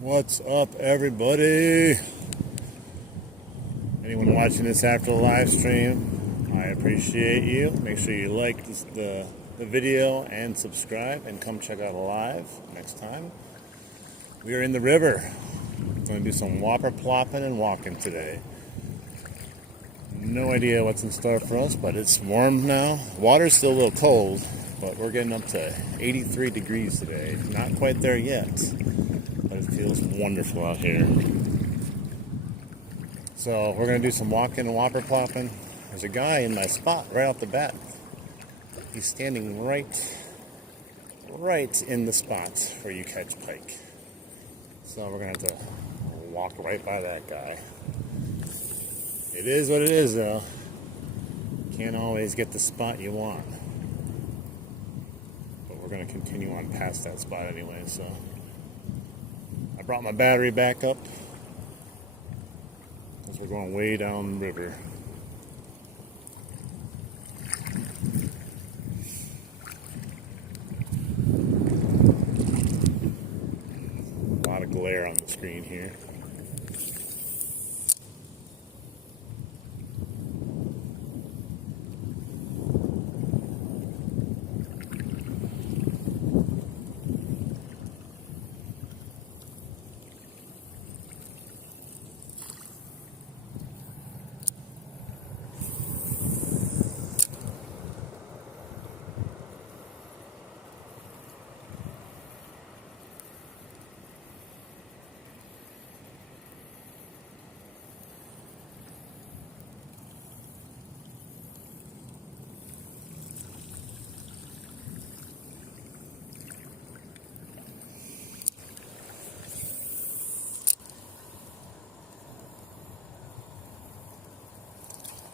What's up, everybody? Anyone watching this after the live stream, I appreciate you. Make sure you like the video and subscribe, and come check out a live next time. We are in the river. Going to do some whopper plopping and walking today. No idea what's in store for us, but it's warm now. Water's still a little cold, but we're getting up to 83 degrees today. Not quite there yet, but it feels wonderful out here. So we're going to do some walking and whopper plopping. There's a guy in my spot right off the bat. He's standing right in the spot where you catch pike. So we're going to have to walk right by that guy. It is what it is, though. Can't always get the spot you want. But we're going to continue on past that spot anyway, so. I brought my battery back up because we're going way down the river. A lot of glare on the screen here.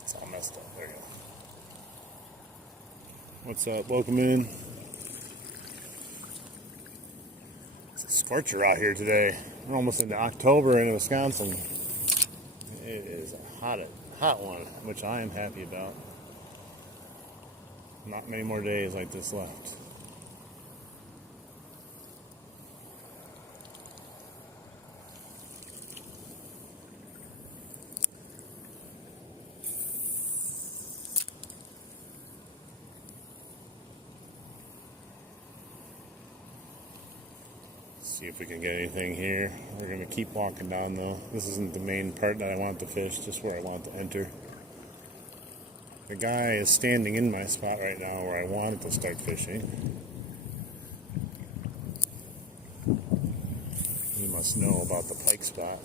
It's all messed up. There you go. What's up? Welcome in. It's a scorcher out here today. We're almost into October in Wisconsin. It is a hot one, which I am happy about. Not many more days like this left. See if we can get anything here. We're going to keep walking down though. This isn't the main part that I want to fish, just where I want to enter. The guy is standing in my spot right now where I wanted to start fishing. He must know about the pike spot.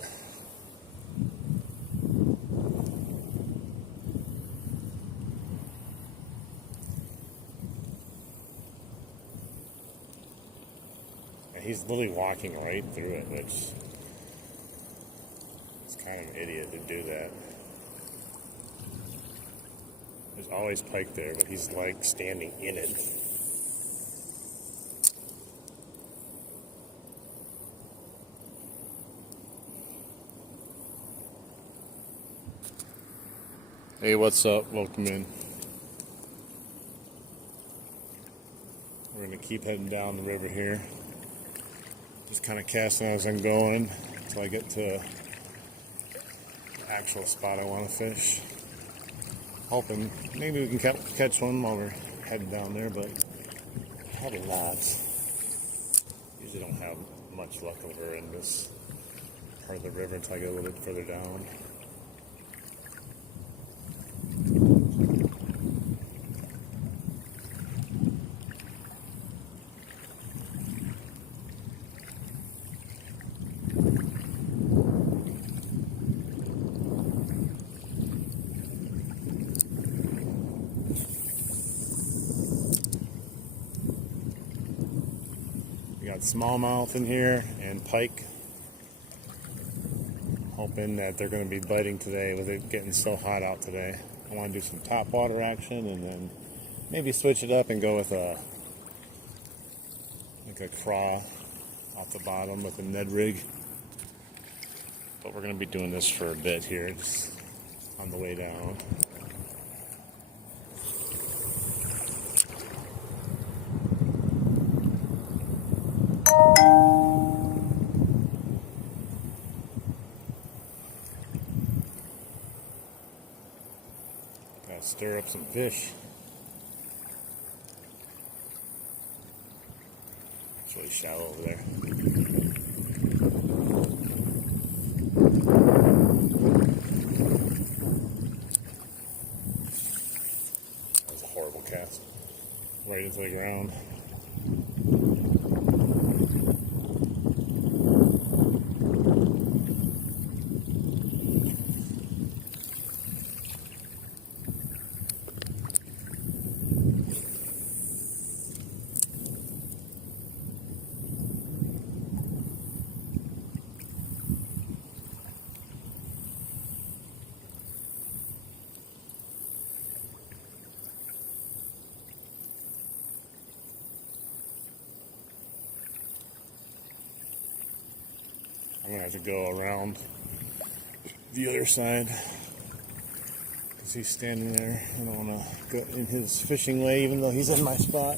He's literally walking right through it, which is kind of an idiot to do that. There's always pike there, but he's like standing in it. Hey, what's up? Welcome in. We're going to keep heading down the river here. Just kind of casting as I'm going until I get to the actual spot I want to fish. Hoping maybe we can catch one while we're heading down there, but I have a lot. Usually don't have much luck over in this part of the river until I get a little bit further down. Got smallmouth in here and pike. Hoping that they're going to be biting today with it getting so hot out today. I want to do some top water action and then maybe switch it up and go with a craw off the bottom with a Ned rig. But we're going to be doing this for a bit here, just on the way down. Gotta stir up some fish. It's really shallow over there. That was a horrible cast. Right into the ground. I'm gonna have to go around the other side because he's standing there. I don't want to go in his fishing way, even though he's in my spot.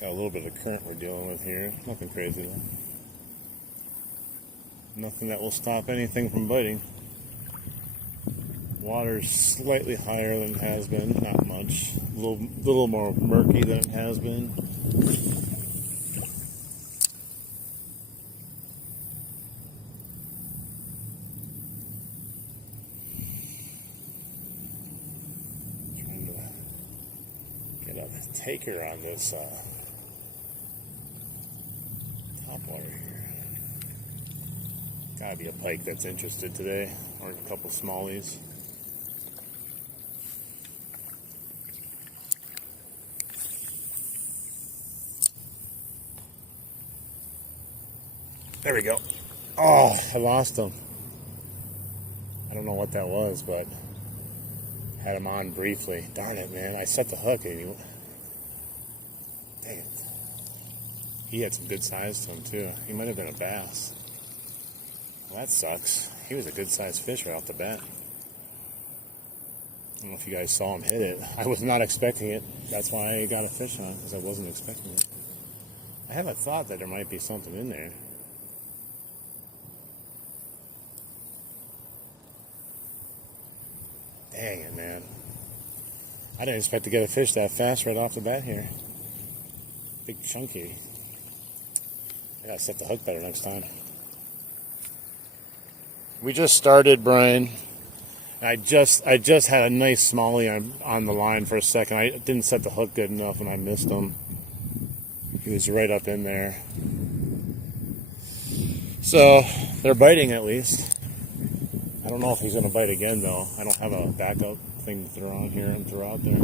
Got a little bit of current we're dealing with here. Nothing crazy though. Nothing that will stop anything from biting. Water's slightly higher than it has been, not much. A little more murky than it has been. Trying to get a taker on this topwater here. Gotta be a pike that's interested today, or a couple smallies. There we go. Oh, I lost him. I don't know what that was, but had him on briefly. Darn it, man. I set the hook and dang it. He had some good size to him, too. He might have been a bass. Well, that sucks. He was a good sized fish right off the bat. I don't know if you guys saw him hit it. I was not expecting it. That's why I got a fish on, because I wasn't expecting it. I have a thought that there might be something in there. Dang it, man. I didn't expect to get a fish that fast right off the bat here. Big chunky. I gotta set the hook better next time. We just started, Brian. I just had a nice smallie on the line for a second. I didn't set the hook good enough and I missed him. He was right up in there. So they're biting at least. I don't know if he's going to bite again though. I don't have a backup thing to throw on here and throw out there.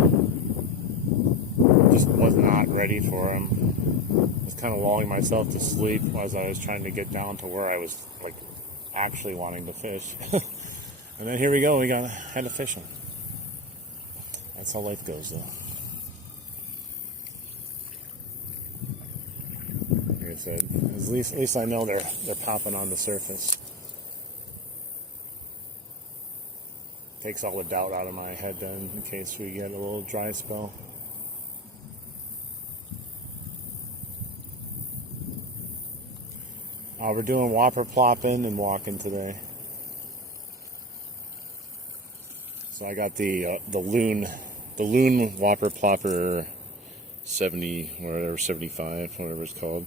Just was not ready for him. I was kind of lulling myself to sleep as I was trying to get down to where I was like actually wanting to fish. And then here we go, had to fish him. That's how life goes though. Like I said, at least I know they're popping on the surface. Takes all the doubt out of my head then in case we get a little dry spell. We're doing Whopper Ploppin and Walkin today. So I got the loon Whopper Plopper 70, whatever, 75, whatever it's called.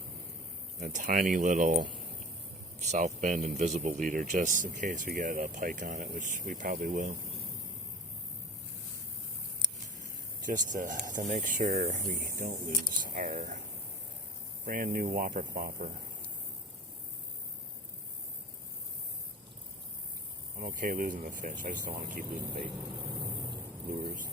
A tiny little South Bend invisible leader just in case we get a pike on it, which we probably will. Just to make sure we don't lose our brand new Whopper Plopper. I'm okay losing the fish. I just don't want to keep losing bait lures.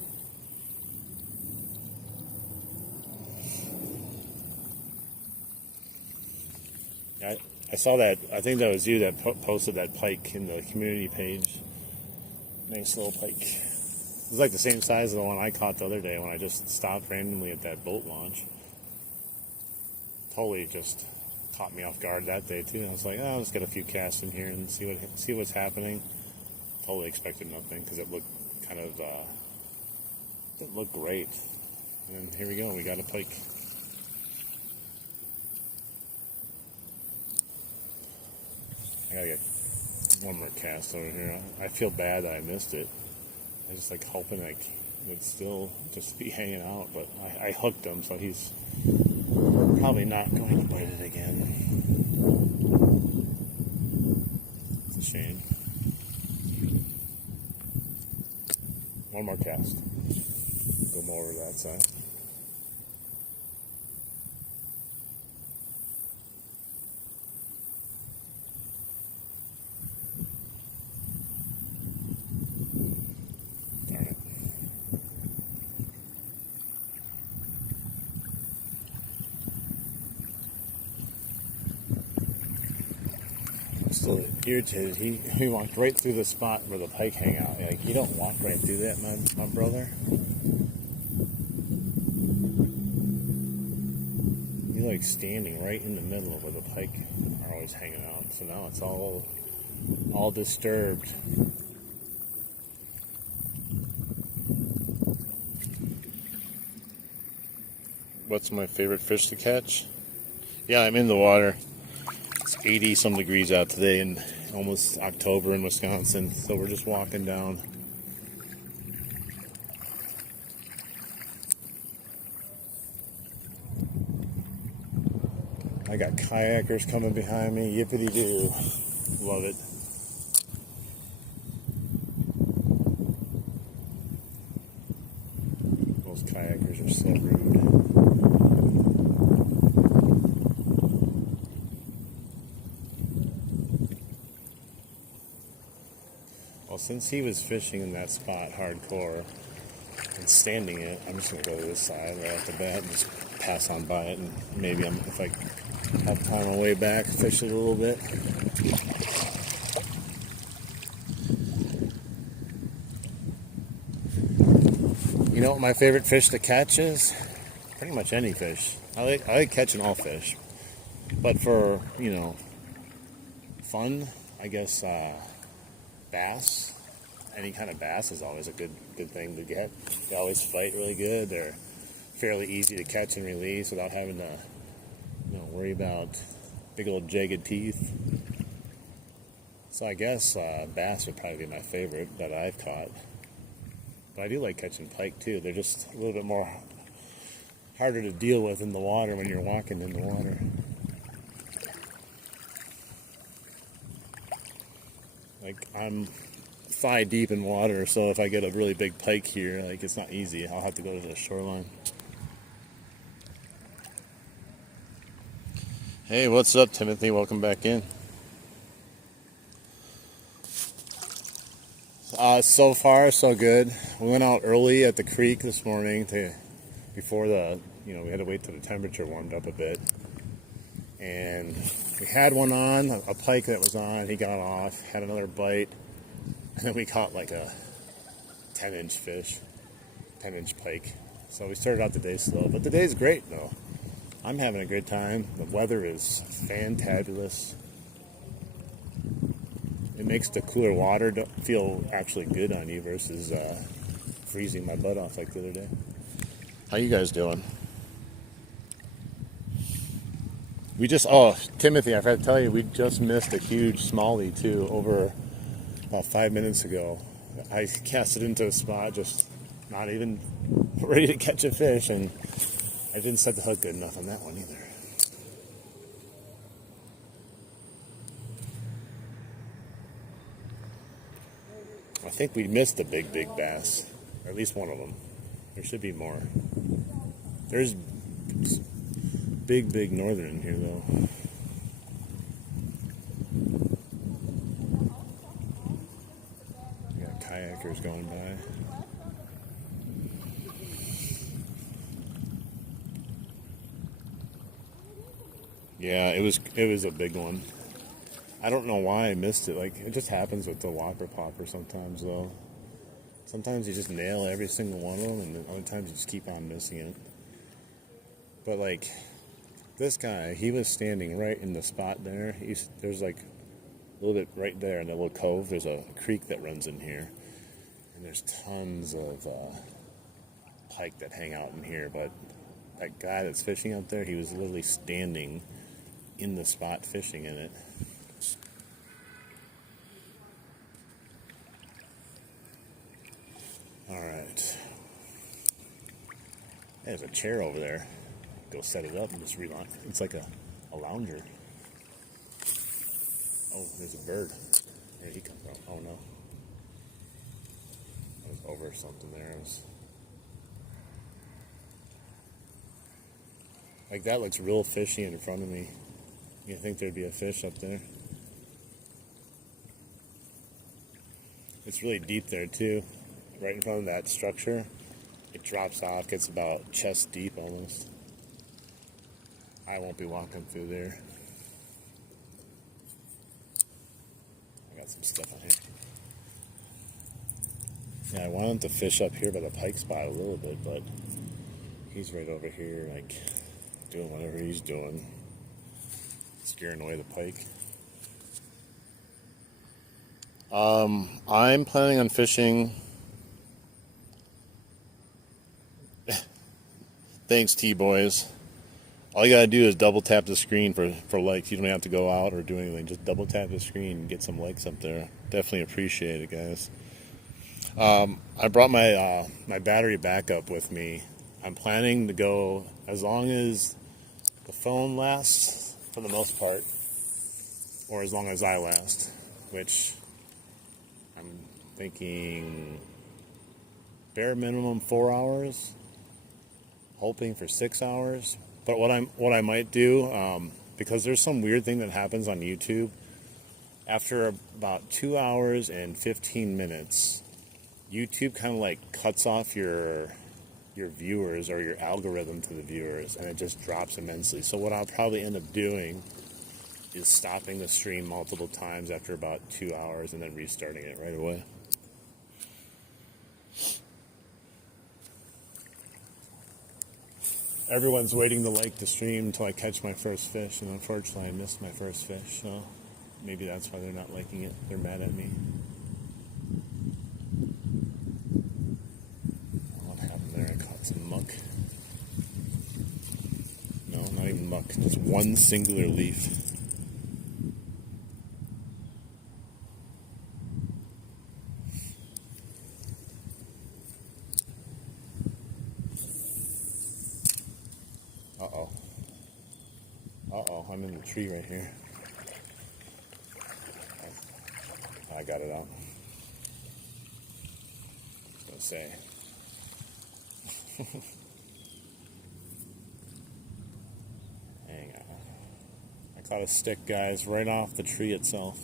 I saw that. I think that was you that posted that pike in the community page. Nice little pike. It was like the same size as the one I caught the other day when I just stopped randomly at that boat launch. Totally just caught me off guard that day too. I was like, oh, I'll just get a few casts in here and see what's happening. totally expected nothing because it looked kind of, it looked great. And here we go, we got a pike. I gotta get one more cast over here. I feel bad that I missed it. I just like hoping like it'd still just be hanging out, but I hooked him, so he's probably not going to bite it again. It's a shame. One more cast. Go more over that side. Still irritated. He walked right through the spot where the pike hang out. Like, you don't walk right through that, my brother. He's like standing right in the middle of where the pike are always hanging out. So now it's all disturbed. What's my favorite fish to catch? Yeah, I'm in the water. It's 80 some degrees out today and almost October in Wisconsin, so we're just walking down. I got kayakers coming behind me, yippity doo. Love it. Those kayakers are so rude. Well, since he was fishing in that spot hardcore and standing it, I'm just going to go to this side right off the bat and just pass on by it, and maybe if I have time on the way back, fish it a little bit. You know what my favorite fish to catch is? Pretty much any fish. I like catching all fish. But for, fun, I guess bass. Any kind of bass is always a good thing to get. They always fight really good. They're fairly easy to catch and release without having to worry about big old jagged teeth. So I guess bass would probably be my favorite that I've caught. But I do like catching pike too. They're just a little bit more harder to deal with in the water when you're walking in the water. Like, I'm thigh deep in water, so if I get a really big pike here, like, it's not easy. I'll have to go to the shoreline. Hey, what's up, Timothy? Welcome back in. So far, so good. We went out early at the creek this morning before we had to wait till the temperature warmed up a bit. And we had one on, a pike that was on. He got off, had another bite, and then we caught like a 10-inch fish, 10-inch pike. So we started out the day slow, but the day's great though. I'm having a good time. The weather is fantabulous. It makes the cooler water feel actually good on you versus freezing my butt off like the other day. How you guys doing? Timothy, I forgot to tell you, we just missed a huge smallie too over about 5 minutes ago. I cast it into a spot, just not even ready to catch a fish, and I didn't set the hook good enough on that one either. I think we missed a big bass, or at least one of them. There should be more. There's big northern in here though. We got kayakers going by. Yeah, it was a big one. I don't know why I missed it. Like, it just happens with the Whopper Plopper sometimes though. Sometimes you just nail every single one of them, and then other times you just keep on missing it. But like, this guy, he was standing right in the spot there. There's like a little bit right there in that little cove. There's a creek that runs in here, and there's tons of pike that hang out in here. But that guy that's fishing out there, he was literally standing in the spot fishing in it. All right. There's a chair over there. Go set it up and just relax. It's like a lounger. Oh, there's a bird. Where did he come from? Oh no. I was over something there. Like that looks real fishy in front of me. You think there'd be a fish up there? It's really deep there too. Right in front of that structure. It drops off, gets about chest deep almost. I won't be walking through there. I got some stuff on here. Yeah, I wanted to fish up here by the pike spot a little bit, but he's right over here, like, doing whatever he's doing. Scaring away the pike. I'm planning on fishing. Thanks, T-Boys. All you gotta do is double tap the screen for likes. You don't have to go out or do anything. Just double tap the screen and get some likes up there. Definitely appreciate it, guys. I brought my battery backup with me. I'm planning to go as long as the phone lasts, for the most part, or as long as I last, which I'm thinking bare minimum 4 hours, hoping for 6 hours. But what I might do, because there's some weird thing that happens on YouTube, after about 2 hours and 15 minutes, YouTube kind of like cuts off your viewers, or your algorithm to the viewers, and it just drops immensely. So what I'll probably end up doing is stopping the stream multiple times after about 2 hours and then restarting it right away. Everyone's waiting to like the stream until I catch my first fish, and unfortunately I missed my first fish, so maybe that's why they're not liking it. They're mad at me. What happened there? I caught some muck. No, not even muck, just one singular leaf. Uh-oh, I'm in the tree right here. I got it out. I was gonna say. Hang on. I caught a stick, guys, right off the tree itself.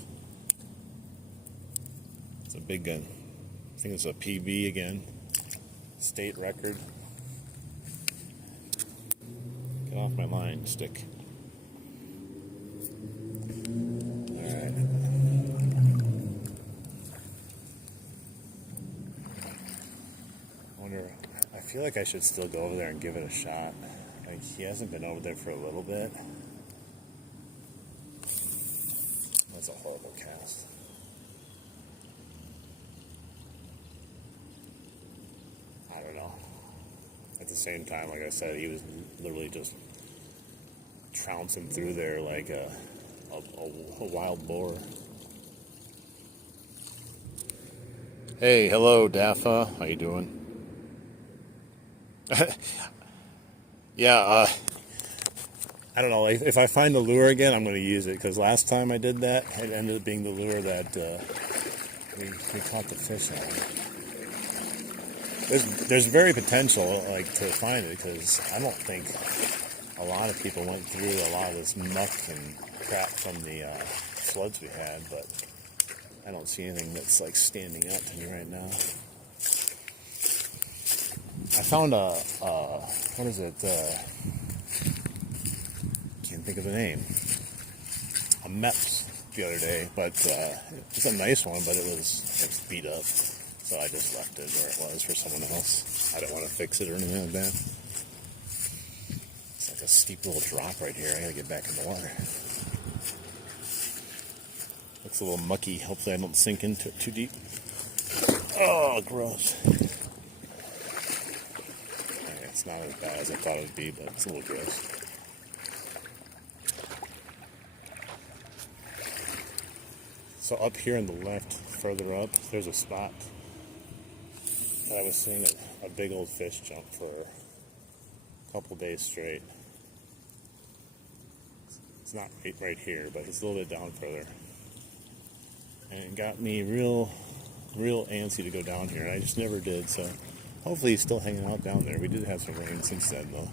It's a big gun. I think it's a PB again. State record. Get off my line, stick. I feel like I should still go over there and give it a shot. Like, he hasn't been over there for a little bit. That's a horrible cast. I don't know. At the same time, like I said, he was literally just trouncing through there like a wild boar. Hey, hello, Daffa. How you doing? Yeah, I don't know. Like, if I find the lure again, I'm going to use it, because last time I did that, it ended up being the lure that we caught the fish on. There's very potential, like, to find it, because I don't think a lot of people went through a lot of this muck and crap from the floods we had, but I don't see anything that's like standing out to me right now. I found what is it? Can't think of the name. A Meps the other day, but it's a nice one, but it's beat up. So I just left it where it was for someone else. I didn't want to fix it or anything like that. It's like a steep little drop right here. I gotta get back in the water. looks a little mucky. Hopefully I don't sink into it too deep. Oh, gross. Okay, it's not as bad as I thought it would be, but it's a little gross. So up here on the left, further up, there's a spot that I was seeing a big old fish jump for a couple days straight. It's not right here, but it's a little bit down further. And it got me real antsy to go down here. I just never did, so hopefully he's still hanging out down there. We did have some rain since then, though.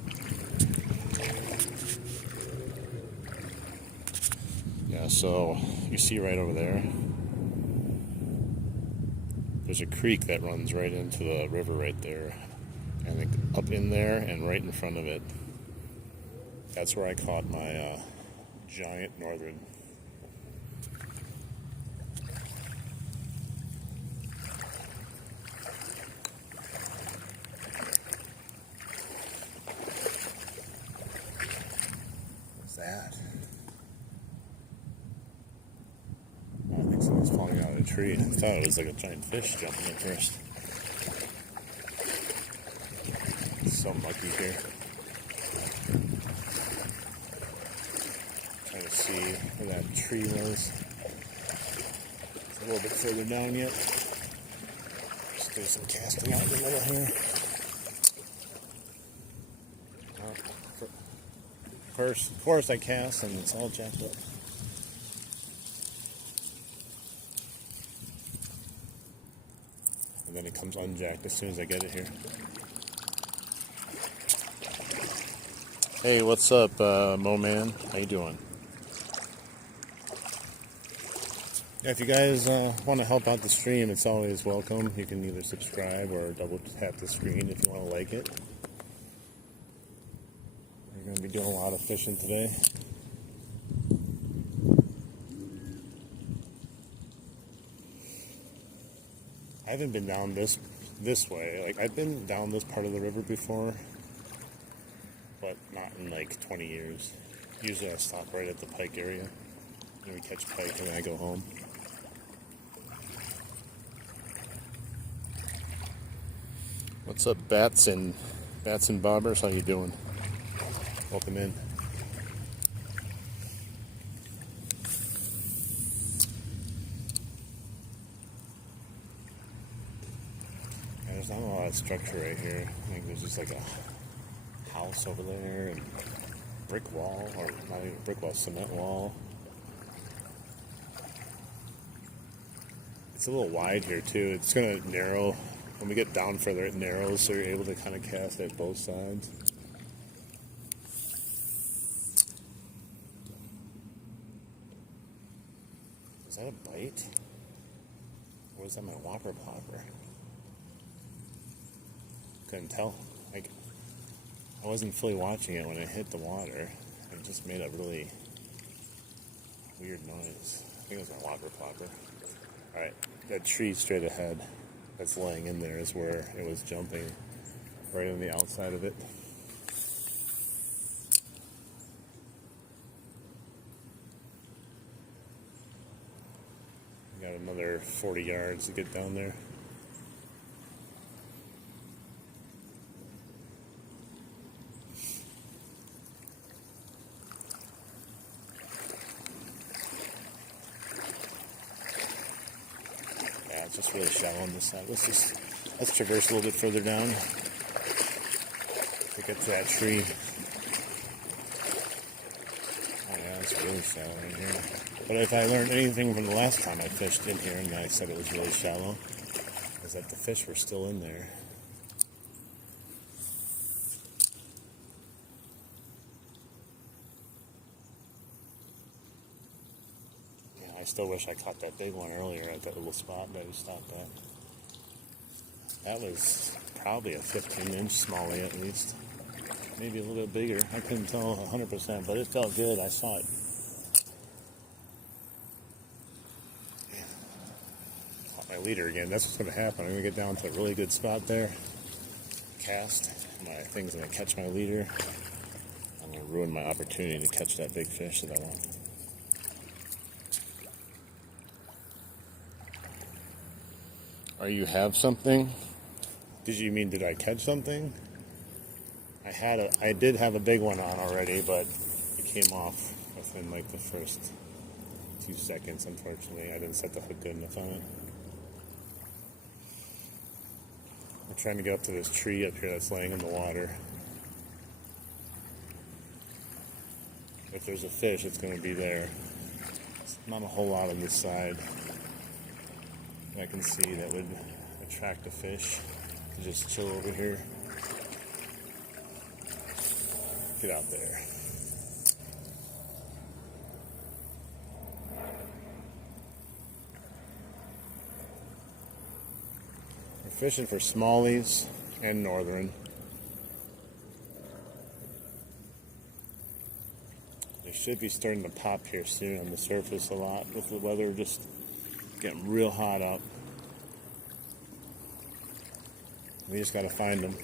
Yeah, so you see right over there, there's a creek that runs right into the river right there. And up in there and right in front of it, that's where I caught my giant northern. What's that? Oh, I think something's falling out of a tree. I thought it was like a giant fish jumping at first. It's so mucky here. Trying to see where that tree was. It's a little bit further down yet. Just do some casting out in the middle here. Of course I cast and it's all jacked up. And then it comes unjacked as soon as I get it here. Hey, what's up, Mo Man? How you doing? Yeah, if you guys want to help out the stream, it's always welcome. You can either subscribe or double tap the screen if you want to like it. We're going to be doing a lot of fishing today. I haven't been down this way. Like, I've been down this part of the river before, but not in like 20 years. Usually I stop right at the pike area and we catch pike and then I go home. What's up, Bats and Bobbers? How you doing? Welcome in. Yeah, there's not a lot of structure right here. I think there's just like a house over there and brick wall, or not even brick wall, cement wall. It's a little wide here too. It's gonna narrow. When we get down further, it narrows, so you're able to kind of cast at both sides. Is that a bite? Or is that my Whopper Plopper? Couldn't tell. Like, I wasn't fully watching it when it hit the water. It just made a really weird noise. I think it was my Whopper Plopper. Alright, that tree straight ahead that's laying in there is where it was jumping, right on the outside of it. We got another 40 yards to get down there. It's just really shallow on this side. Let's traverse a little bit further down to get to that tree. Oh yeah, it's really shallow in here. But if I learned anything from the last time I fished in here and I said it was really shallow, is that the fish were still in there. I still wish I caught that big one earlier at that little spot that we stopped at. That was probably a 15-inch smallie at least. Maybe a little bit bigger. I couldn't tell 100%, but it felt good. I saw it. Caught my leader again. That's what's going to happen. I'm going to get down to a really good spot there. Cast. My thing's going to catch my leader. I'm going to ruin my opportunity to catch that big fish that I want. Or you have something? Did I catch something? I did have a big one on already, but it came off within like the first 2 seconds, unfortunately. I didn't set the hook good enough on it. I'm trying to get up to this tree up here that's laying in the water. If there's a fish, it's going to be there. There's not a whole lot on this side I can see that would attract a fish to just chill over here. Get out there. We're fishing for smallies and northern. They should be starting to pop here soon on the surface a lot with the weather just getting real hot out. We just got to find them.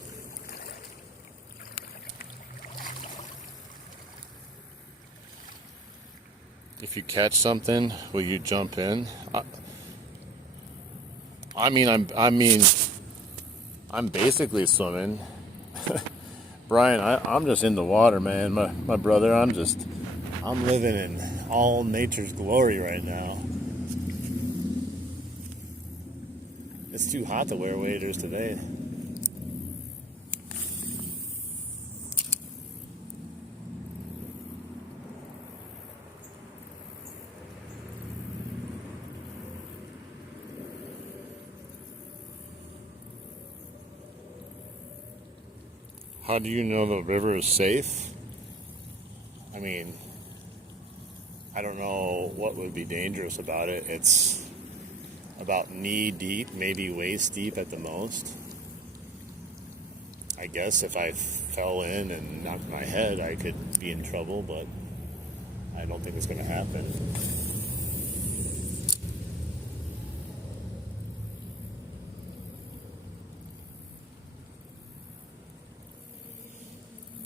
If you catch something, will you jump in? I'm basically swimming. Brian, I'm just in the water, man. My brother, I'm living in all nature's glory right now. It's too hot to wear waders today. How do you know the river is safe? I mean, I don't know what would be dangerous about it. It's about knee deep, maybe waist deep at the most. I guess if I fell in and knocked my head, I could be in trouble, but I don't think it's going to happen.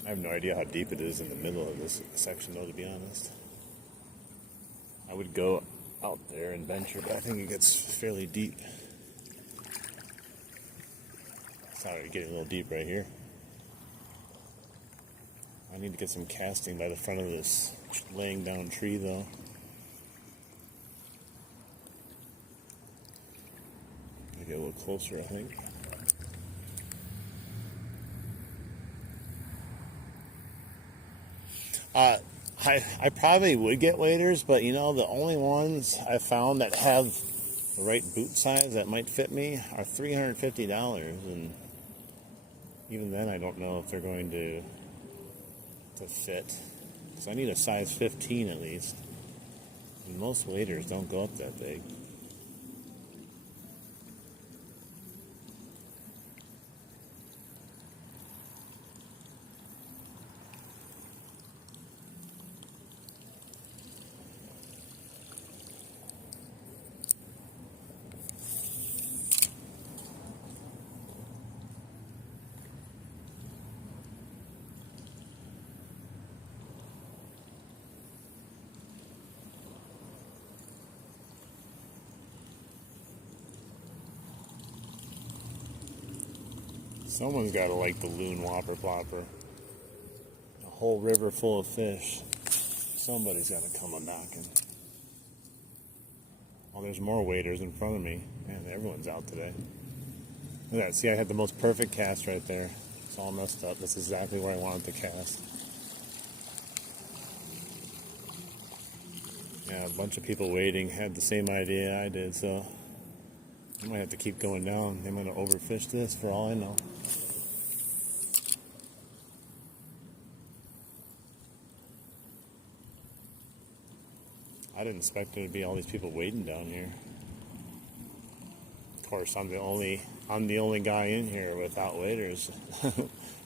I have no idea how deep it is in the middle of this section, though, to be honest. I would go out there and venture, but I think it gets fairly deep. It's already getting a little deep right here. I need to get some casting by the front of this laying down tree, though. I'll get a little closer, I think. I probably would get waders, but the only ones I found that have the right boot size that might fit me are $350, and even then I don't know if they're going to fit, because I need a size 15 at least, and most waders don't go up that big. Someone's got to like the loon whopper plopper. A whole river full of fish. Somebody's got to come a knocking. Oh, there's more waders in front of me. Man, everyone's out today. Look at that. See, I had the most perfect cast right there. It's all messed up. That's exactly where I wanted to cast. Yeah, a bunch of people waiting had the same idea I did, so I might have to keep going down. They might have overfished this for all I know. I didn't expect there to be all these people waiting down here. Of course, I'm the only guy in here without waders.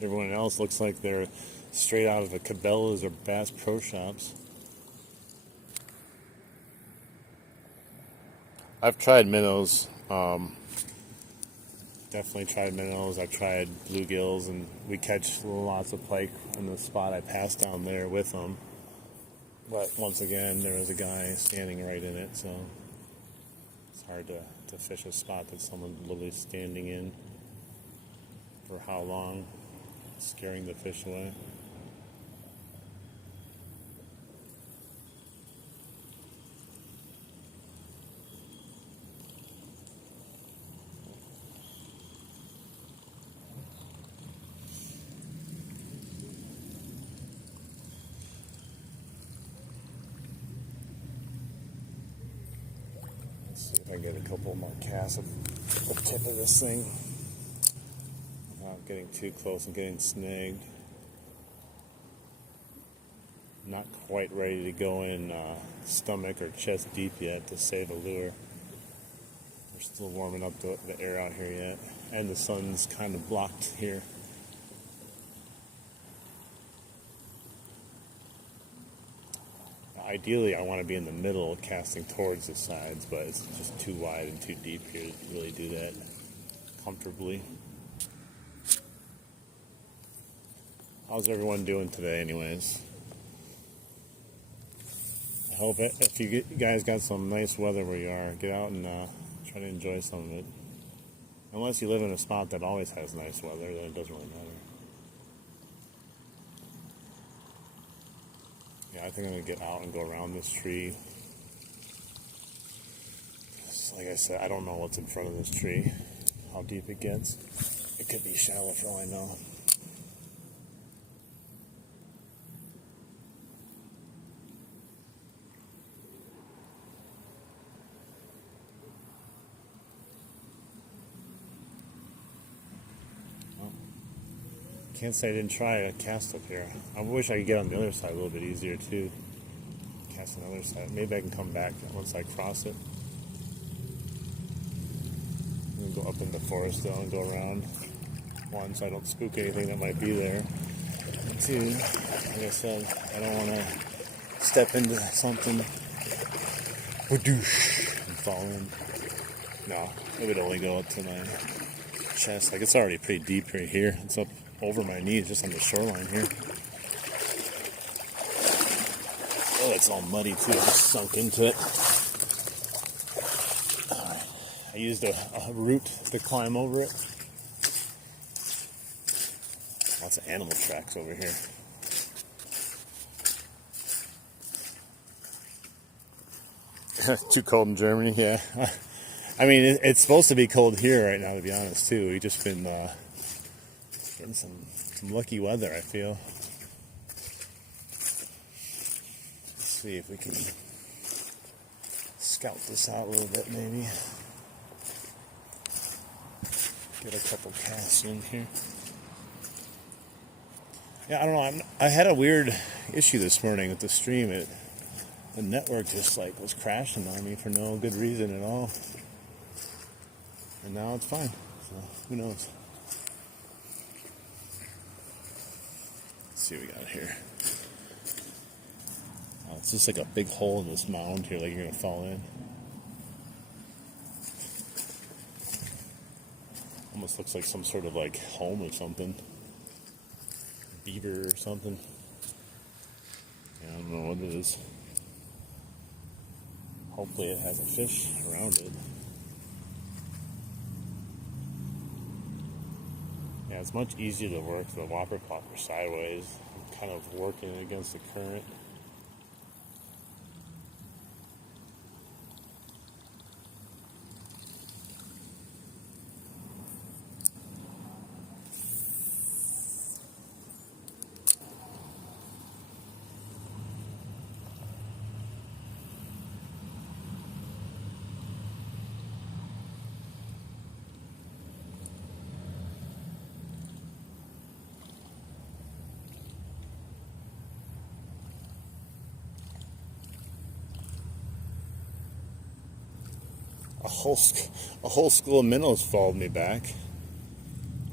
Everyone else looks like they're straight out of the Cabela's or Bass Pro Shops. I've tried minnows. Definitely tried minnows. I've tried bluegills, and we catch lots of pike in the spot I passed down there with them. But once again, there was a guy standing right in it, so It's hard to fish a spot that someone's literally standing in for how long, scaring the fish away. Let's see if I can get a couple more casts at the tip of this thing without getting too close and getting snagged. Not quite ready to go in stomach or chest deep yet to save a lure. We're still warming up the air out here yet, and the sun's kind of blocked here. Ideally, I want to be in the middle, casting towards the sides, but it's just too wide and too deep here to really do that comfortably. How's everyone doing today, anyways? I hope if you guys got some nice weather where you are, get out and try to enjoy some of it. Unless you live in a spot that always has nice weather, then it doesn't really matter. Yeah, I think I'm going to get out and go around this tree. Like I said, I don't know what's in front of this tree, how deep it gets. It could be shallow for all I know. Can't say I didn't try a cast up here. I wish I could get on the other side a little bit easier too. Cast on the other side. Maybe I can come back once I cross it. I'm gonna go up in the forest though and go around. One, so I don't spook anything that might be there. And two, like I said, I don't want to step into something whoosh and fall in. No, it would only go up to my chest. Like it's already pretty deep right here. It's up over my knees just on the shoreline here. Oh, it's all muddy too. I just sunk into it. Alright. I used a root to climb over it. Lots of animal tracks over here. Too cold in Germany, yeah. I mean, it's supposed to be cold here right now, to be honest, too. We've just been getting some lucky weather, I feel. Let's see if we can scout this out a little bit, maybe. Get a couple casts in here. Yeah, I don't know. I had a weird issue this morning with the stream. The network just was crashing on me for no good reason at all. And now it's fine. So who knows? Let's see what we got here. Oh, it's just like a big hole in this mound here, like you're gonna fall in. Almost looks like some sort of home or something. Beaver or something. Yeah, I don't know what it is. Hopefully it has a fish around it. Yeah, it's much easier to work the Whopper Plopper sideways, kind of working against the current. A whole school of minnows followed me back.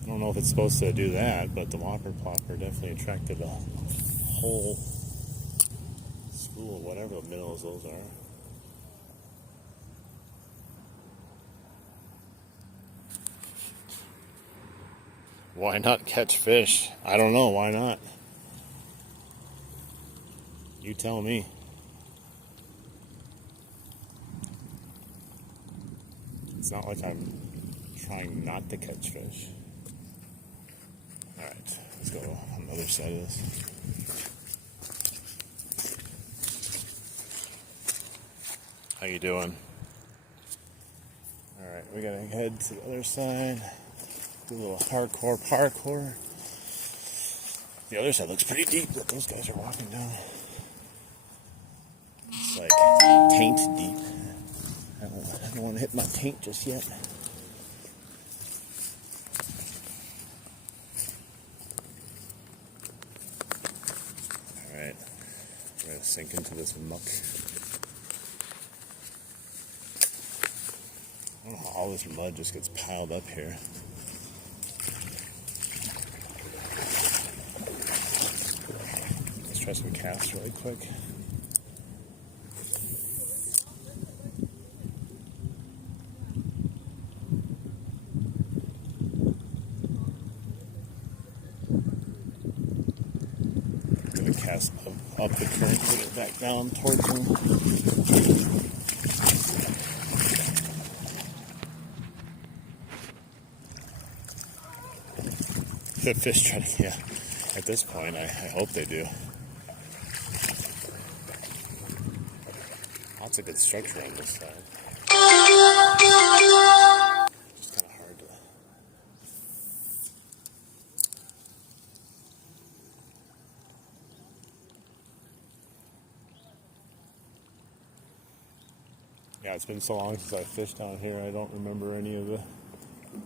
I don't know if it's supposed to do that, but the Whopper Plopper definitely attracted a whole school of whatever minnows those are. Why not catch fish? I don't know, why not? You tell me. It's not like I'm trying not to catch fish. Alright, let's go on the other side of this. How you doing? Alright, we gotta head to the other side. Do a little hardcore parkour. The other side looks pretty deep that those guys are walking down. It's like taint deep. I don't want to hit my taint just yet. Alright, we're going to sink into this muck. I don't know how all this mud just gets piled up here. Let's try some casts really quick. Cast up the current, put it back down towards him. The fish try to, yeah, at this point, I hope they do. Lots of good structure on this side. Just kind of hard to. Yeah, it's been so long since I fished down here, I don't remember any of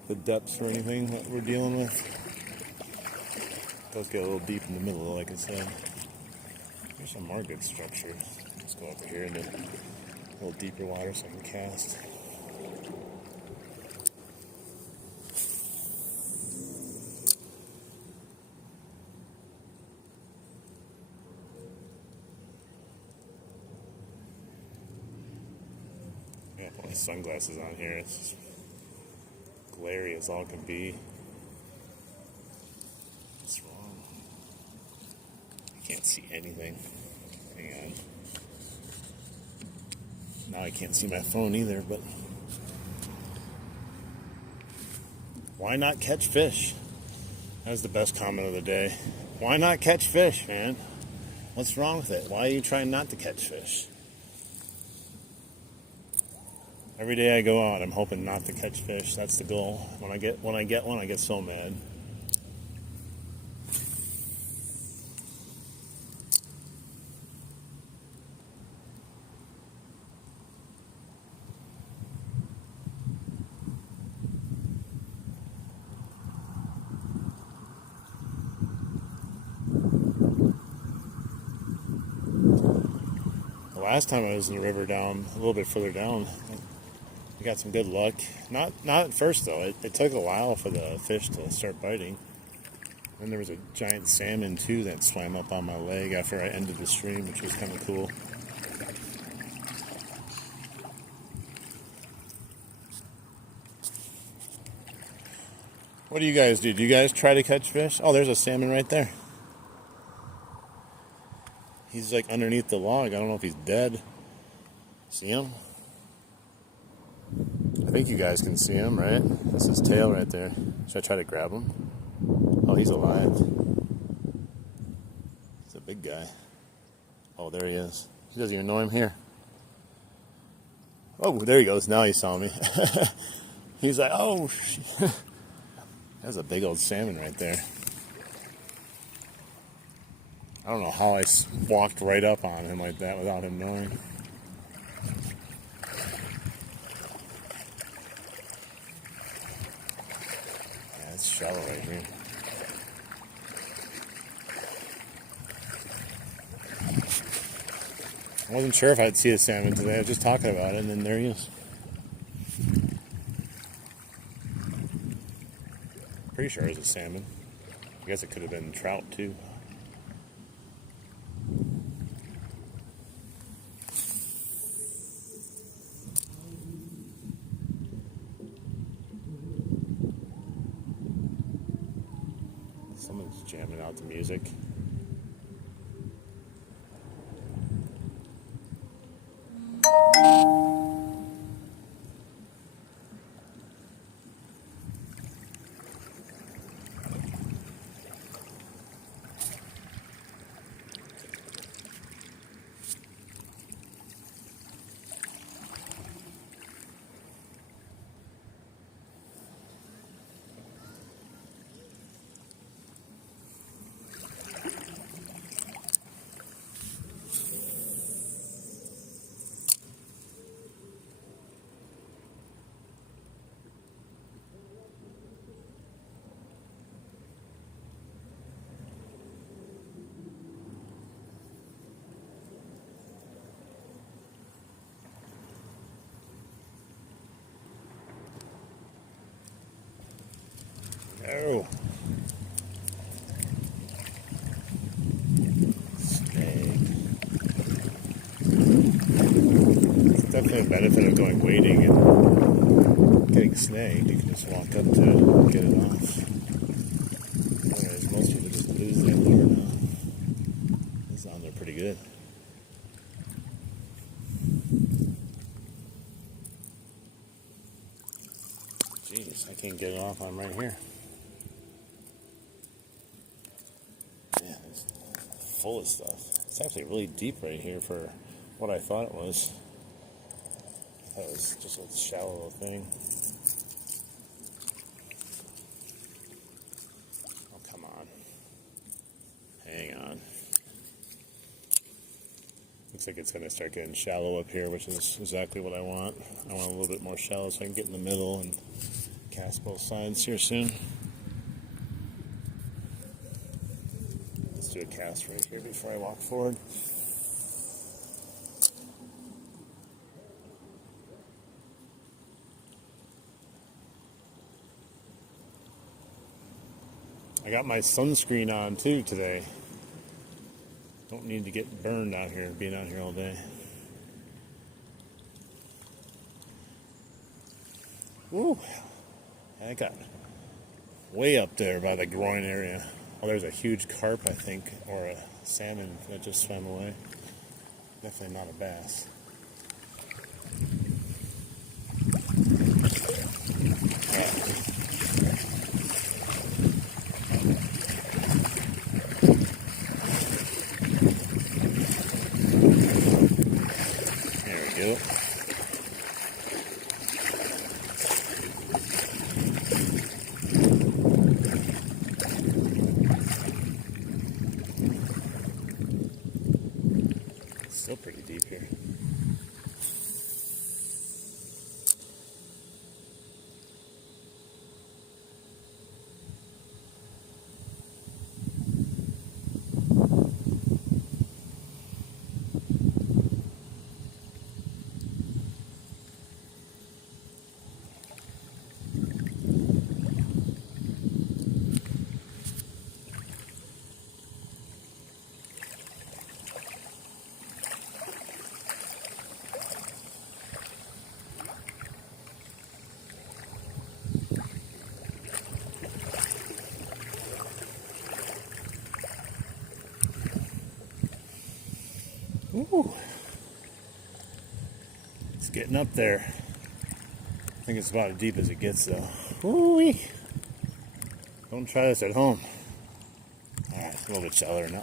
the depths or anything that we're dealing with. It does get a little deep in the middle, like I said. There's some more good structures. Let's go over here into a little deeper water so I can cast. Yeah, put my sunglasses on here. It's just glary as all can be. What's wrong? I can't see anything. Hang on. Now I can't see my phone either, but why not catch fish? That's the best comment of the day. Why not catch fish, man? What's wrong with it? Why are you trying not to catch fish? Every day I go out, I'm hoping not to catch fish. That's the goal. When I get one, I get so mad. The last time I was in the river down, a little bit further down, we got some good luck. Not at first though. It took a while for the fish to start biting. And there was a giant salmon too that swam up on my leg after I ended the stream, which was kind of cool. What do you guys do? Do you guys try to catch fish? Oh, there's a salmon right there. He's like underneath the log. I don't know if he's dead. See him? I think you guys can see him, right? That's his tail right there. Should I try to grab him? Oh, he's alive. He's a big guy. Oh, there he is. He doesn't even know I'm here. Oh, there he goes. Now he saw me. He's like, oh, that's a big old salmon right there. I don't know how I walked right up on him like that without him knowing. Yeah, it's shallow right here. I wasn't sure if I'd see a salmon today. I was just talking about it, and then there he is. Pretty sure it was a salmon. I guess it could have been trout too. Someone's jamming out the music. definitely a benefit of going wading and getting snagged. You can just walk up to it and get it off. Whereas most people just lose their lure now. This is on there pretty good. Jeez, I can't get it off. I'm right here. Man, it's full of stuff. It's actually really deep right here for what I thought it was. I thought it was just a shallow little thing. Oh, come on. Hang on. Looks like it's going to start getting shallow up here, which is exactly what I want. I want a little bit more shallow so I can get in the middle and cast both sides here soon. Let's do a cast right here before I walk forward. I got my sunscreen on too today. Don't need to get burned out here, being out here all day. Woo! I got way up there by the groin area. Oh, there's a huge carp, I think, or a salmon that just swam away. Definitely not a bass. There we go. Still pretty deep here. Ooh. It's getting up there. I think it's about as deep as it gets though. Ooh-wee. Don't try this at home. Alright, it's a little bit shallower now.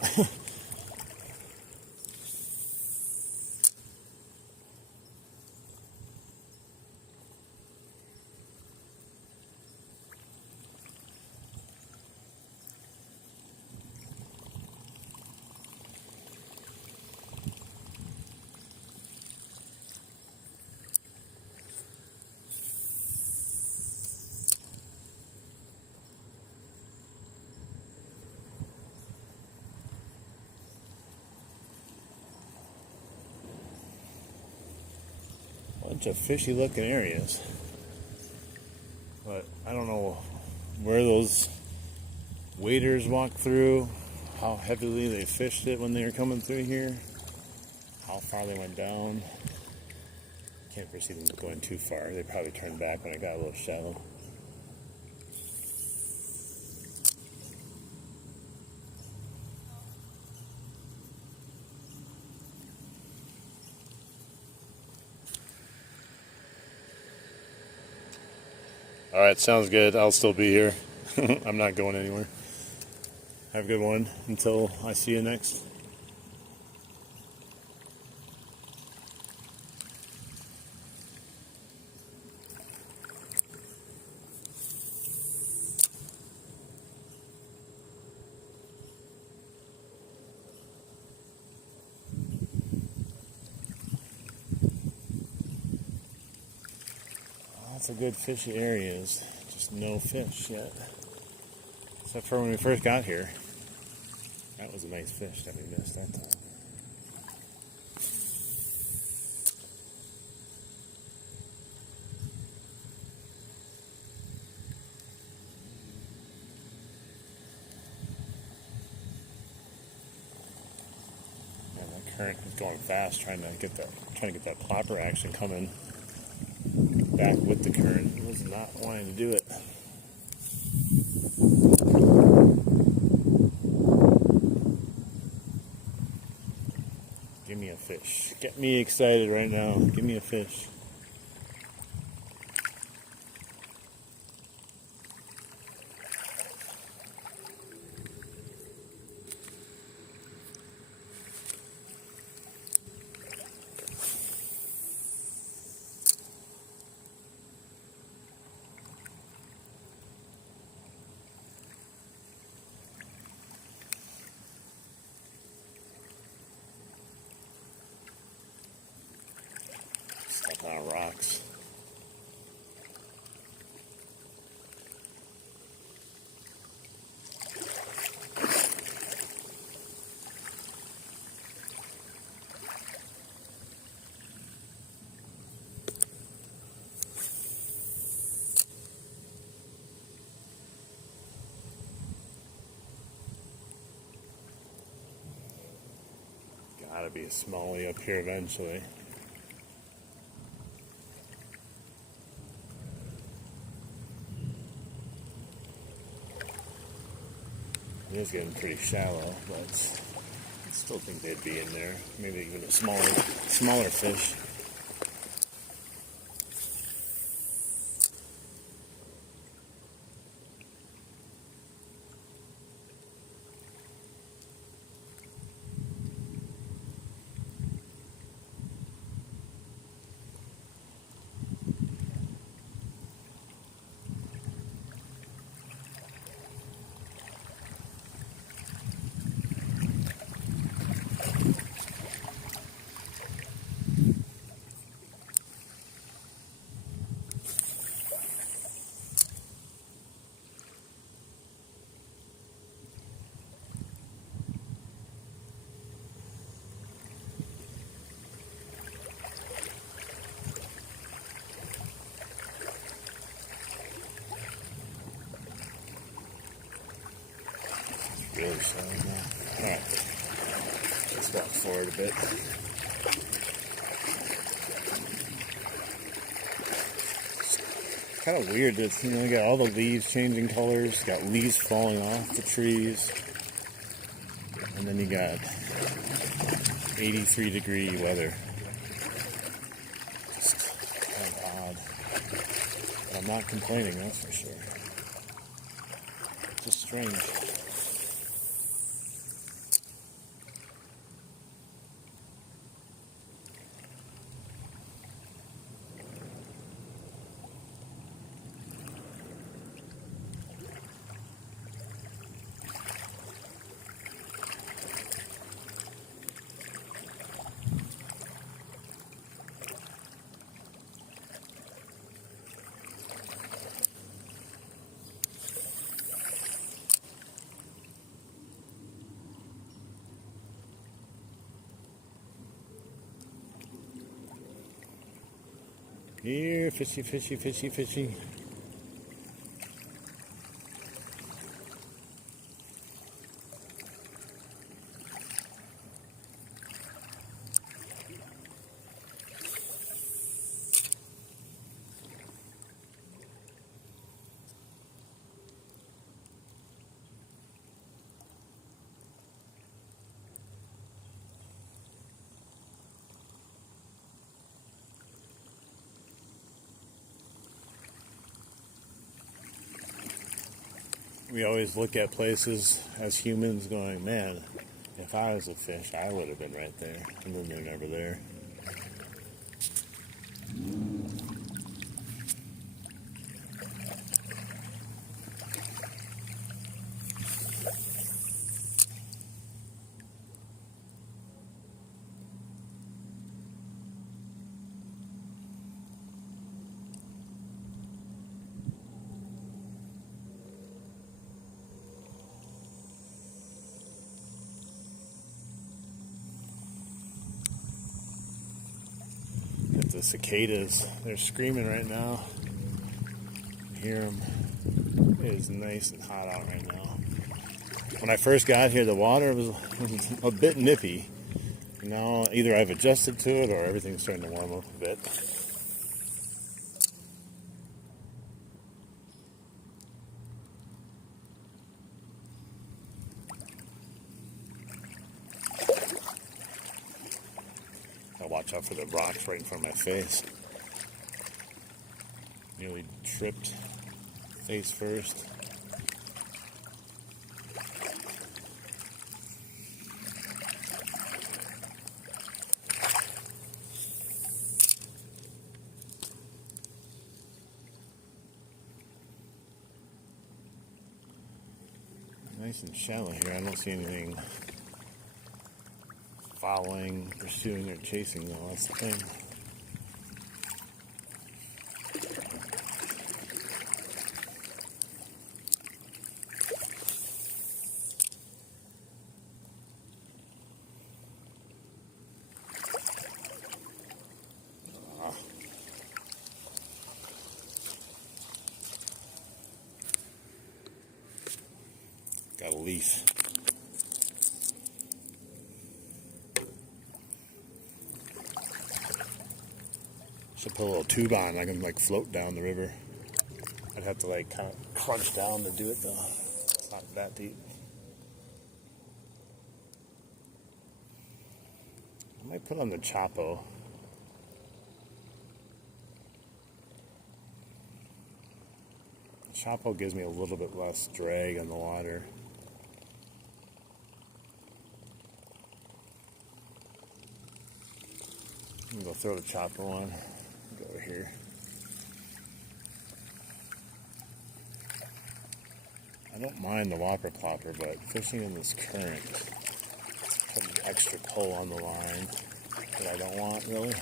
Bunch of fishy looking areas, but I don't know where those waders walked through, how heavily they fished it when they were coming through here, how far they went down. Can't foresee them going too far. They probably turned back when it got a little shallow. Alright, sounds good. I'll still be here. I'm not going anywhere. Have a good one until I see you next. Lots of good fishy areas, just no fish yet. Except for when we first got here. That was a nice fish that we missed that time. Man, that current is going fast trying trying to get that plopper action coming back with the current. It was not wanting to do it. Give me a fish. Get me excited right now. Give me a fish. Stuck on rocks. Gotta be a smallie up here eventually. It is getting pretty shallow, but I still think they'd be in there. Maybe even a smaller fish. Really shallow now. Alright. Let's walk forward a bit. It's kind of weird that, you got all the leaves changing colors, got leaves falling off the trees, and then you got 83-degree weather. Just kind of odd. But I'm not complaining, that's for sure. Just strange. Here, fishy, fishy, fishy, fishy. We always look at places as humans going, man, if I was a fish, I would have been right there. And then they're never there. The cicadas, they're screaming right now. You hear them. It is nice and hot out right now. When I first got here, the water was a bit nippy, Now, either I've adjusted to it or everything's starting to warm up a bit. I'll watch out for the rocks right in front of my face. Nearly tripped face first. Nice and shallow here. I don't see anything following, pursuing, or chasing though. That's the thing. Got a leaf. Should put a little tube on. I can like float down the river. I'd have to like kind of crunch down to do it though. It's not that deep. I might put on the Chapo. Chapo gives me a little bit less drag on the water. I'm gonna go throw the Chapo on. Go over here. I don't mind the Whopper Plopper, but fishing in this current put an extra pull on the line that I don't want really.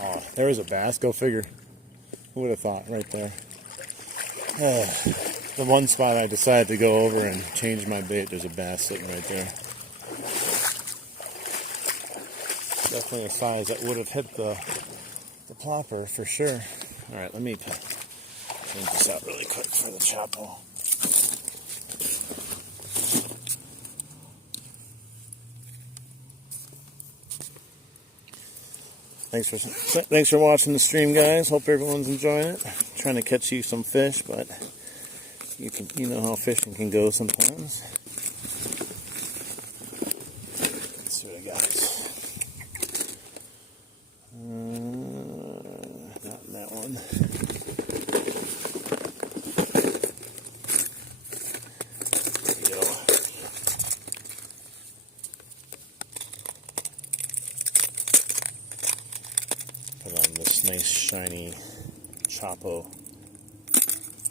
Oh, there was a bass. Go figure. Who would have thought right there? The one spot I decided to go over and change my bait, there's a bass sitting right there. Definitely a size that would have hit the plopper for sure. Alright, let me change this out really quick for the Chapo. Thanks for watching the stream, guys. Hope everyone's enjoying it. Trying to catch you some fish, but you know how fishing can go sometimes. Let's see what I got. Not in that one. Put on this nice shiny Chapo.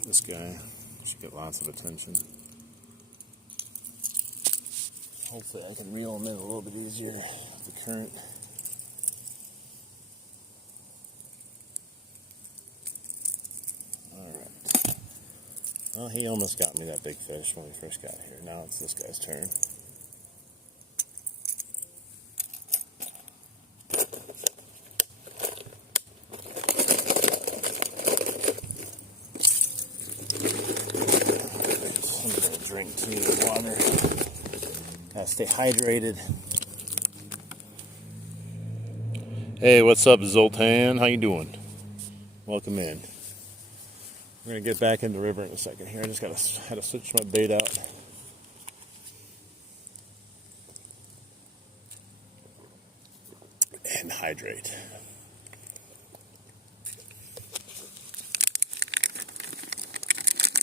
This guy should get lots of attention. Hopefully I can reel him in a little bit easier with the current. Alright. Well, he almost got me that big fish when we first got here. Now it's this guy's turn. Drink too much water. Gotta stay hydrated. Hey, what's up, Zoltan? How you doing? Welcome in. We're gonna get back in the river in a second here. I just had to switch my bait out. And hydrate.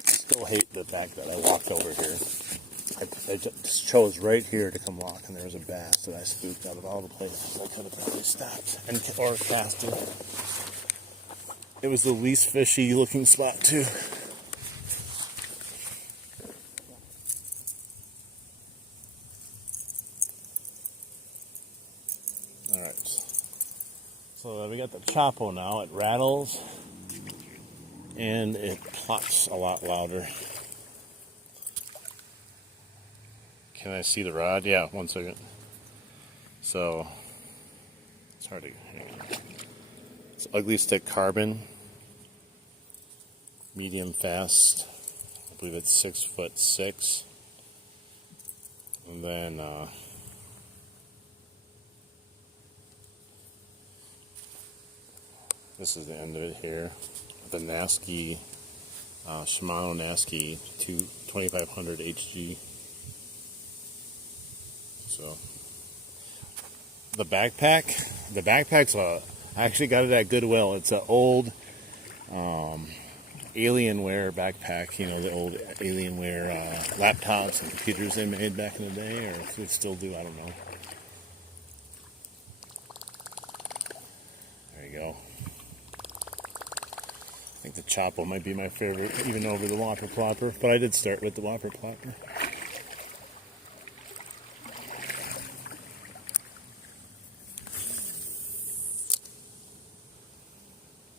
I still hate the fact that I walked over here. I just chose right here to come walk, and there was a bass that I spooked out of all the places. I could have probably stopped or casted. It was the least fishy looking spot too. Alright. So we got the Chapo now. It rattles and it plops a lot louder. Can I see the rod? Yeah, 1 second. So, it's hard to, hang on. It's Ugly Stick Carbon. medium fast. I believe it's 6'6". And then this is the end of it here. The Nasky, Shimano Nasky 2500 HG. So the backpack's I actually got it at Goodwill. It's an old Alienware backpack, you know, the old Alienware laptops and computers they made back in the day, or if they still do, I don't know. There you go. I think the Chapo might be my favorite, even over the Whopper Plopper, but I did start with the Whopper Plopper.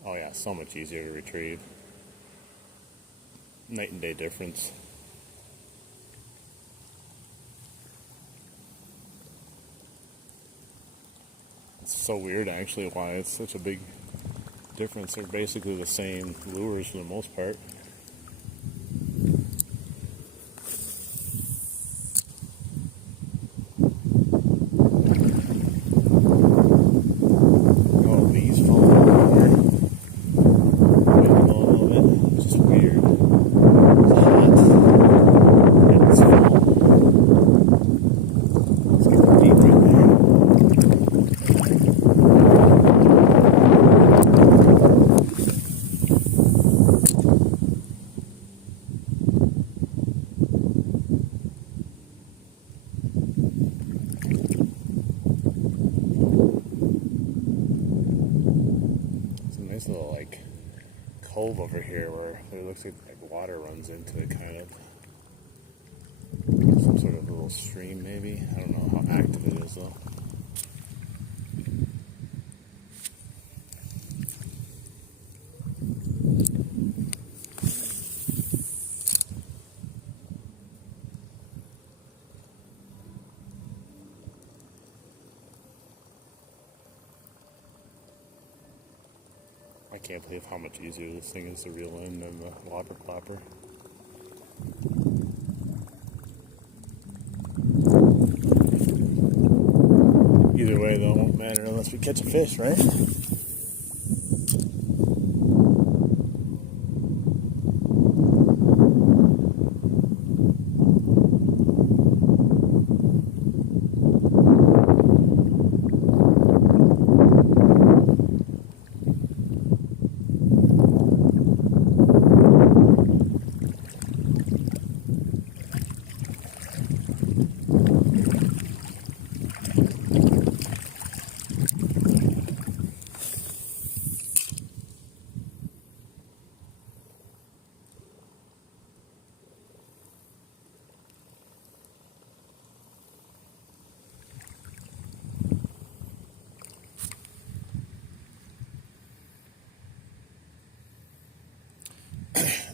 Oh yeah, so much easier to retrieve. Night and day difference. It's so weird actually why it's such a big difference. They're basically the same lures for the most part. Oh, these falling over. Wind blowing a little bit. It's just weird. It's hot. And it's full. It's getting deep right there. Nice little like cove over here where it looks like water runs into it, kind of some sort of little stream maybe. I don't know how active it is though. I can't believe how much easier this thing is to reel in than the Whopper Plopper. Either way though, it won't matter unless we catch a fish, right?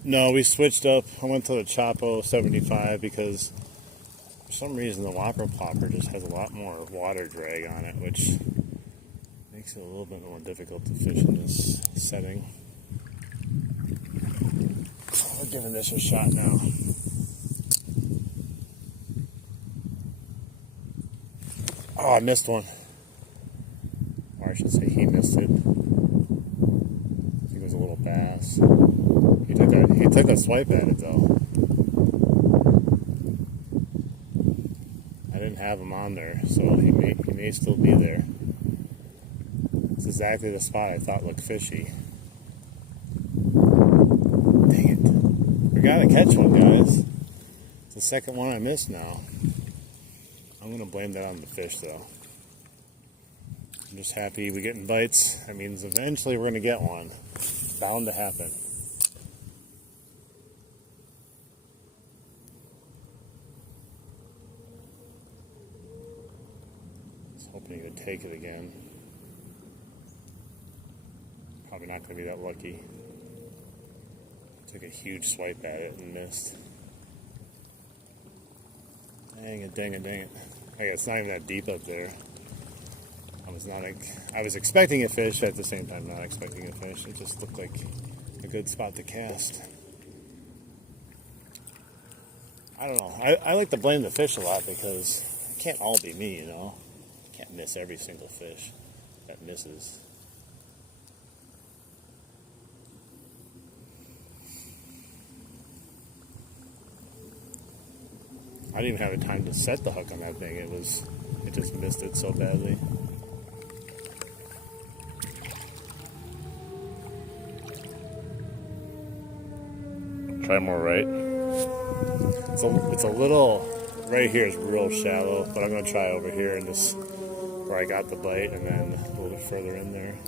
No, we switched up. I went to the Chapo 75 because for some reason the Whopper Plopper just has a lot more water drag on it, which makes it a little bit more difficult to fish in this setting. We're giving this a shot now. Oh, I missed one. Or I should say he missed it. I think it was a little bass. He took a swipe at it though. I didn't have him on there, so he may still be there. It's exactly the spot I thought looked fishy. Dang it. We gotta catch one, guys. It's the second one I missed now. I'm gonna blame that on the fish though. I'm just happy we're getting bites. That means eventually we're gonna get one. It's bound to happen. Hoping he would take it again. Probably not going to be that lucky. Took a huge swipe at it and missed. Dang it, dang it, dang it. I guess it's not even that deep up there. I was expecting a fish, at the same time not expecting a fish. It just looked like a good spot to cast. I don't know. I like to blame the fish a lot because it can't all be me, you know. I can't miss every single fish that misses. I didn't even have time to set the hook on that thing. It just missed it so badly. Try more right. It's a little, right here is real shallow, but I'm going to try over here and just where I got the bite and then a little bit further in there.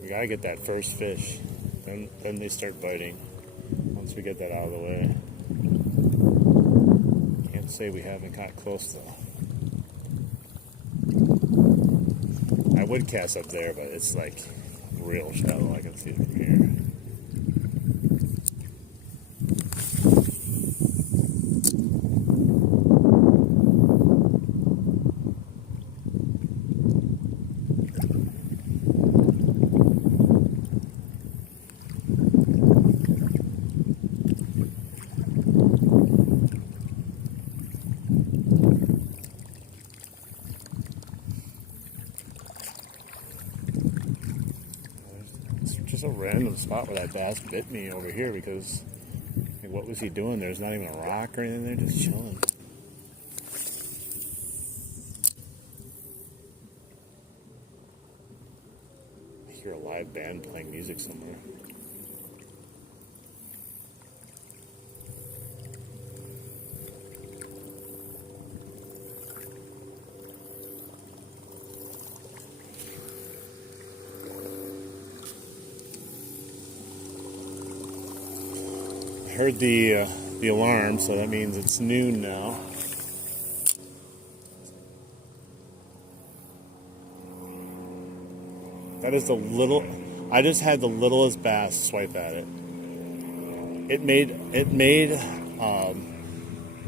We got to get that first fish, then they start biting. Once we get that out of the way. Can't say we haven't got close though. I would cast up there, but it's like real shallow. I can see it from here. Just a random spot where that bass bit me over here because like, what was he doing? There's not even a rock or anything there, just chilling. I hear a live band playing music somewhere. Heard the alarm, so that means it's noon now. That is the little. I just had the littlest bass swipe at it. It made.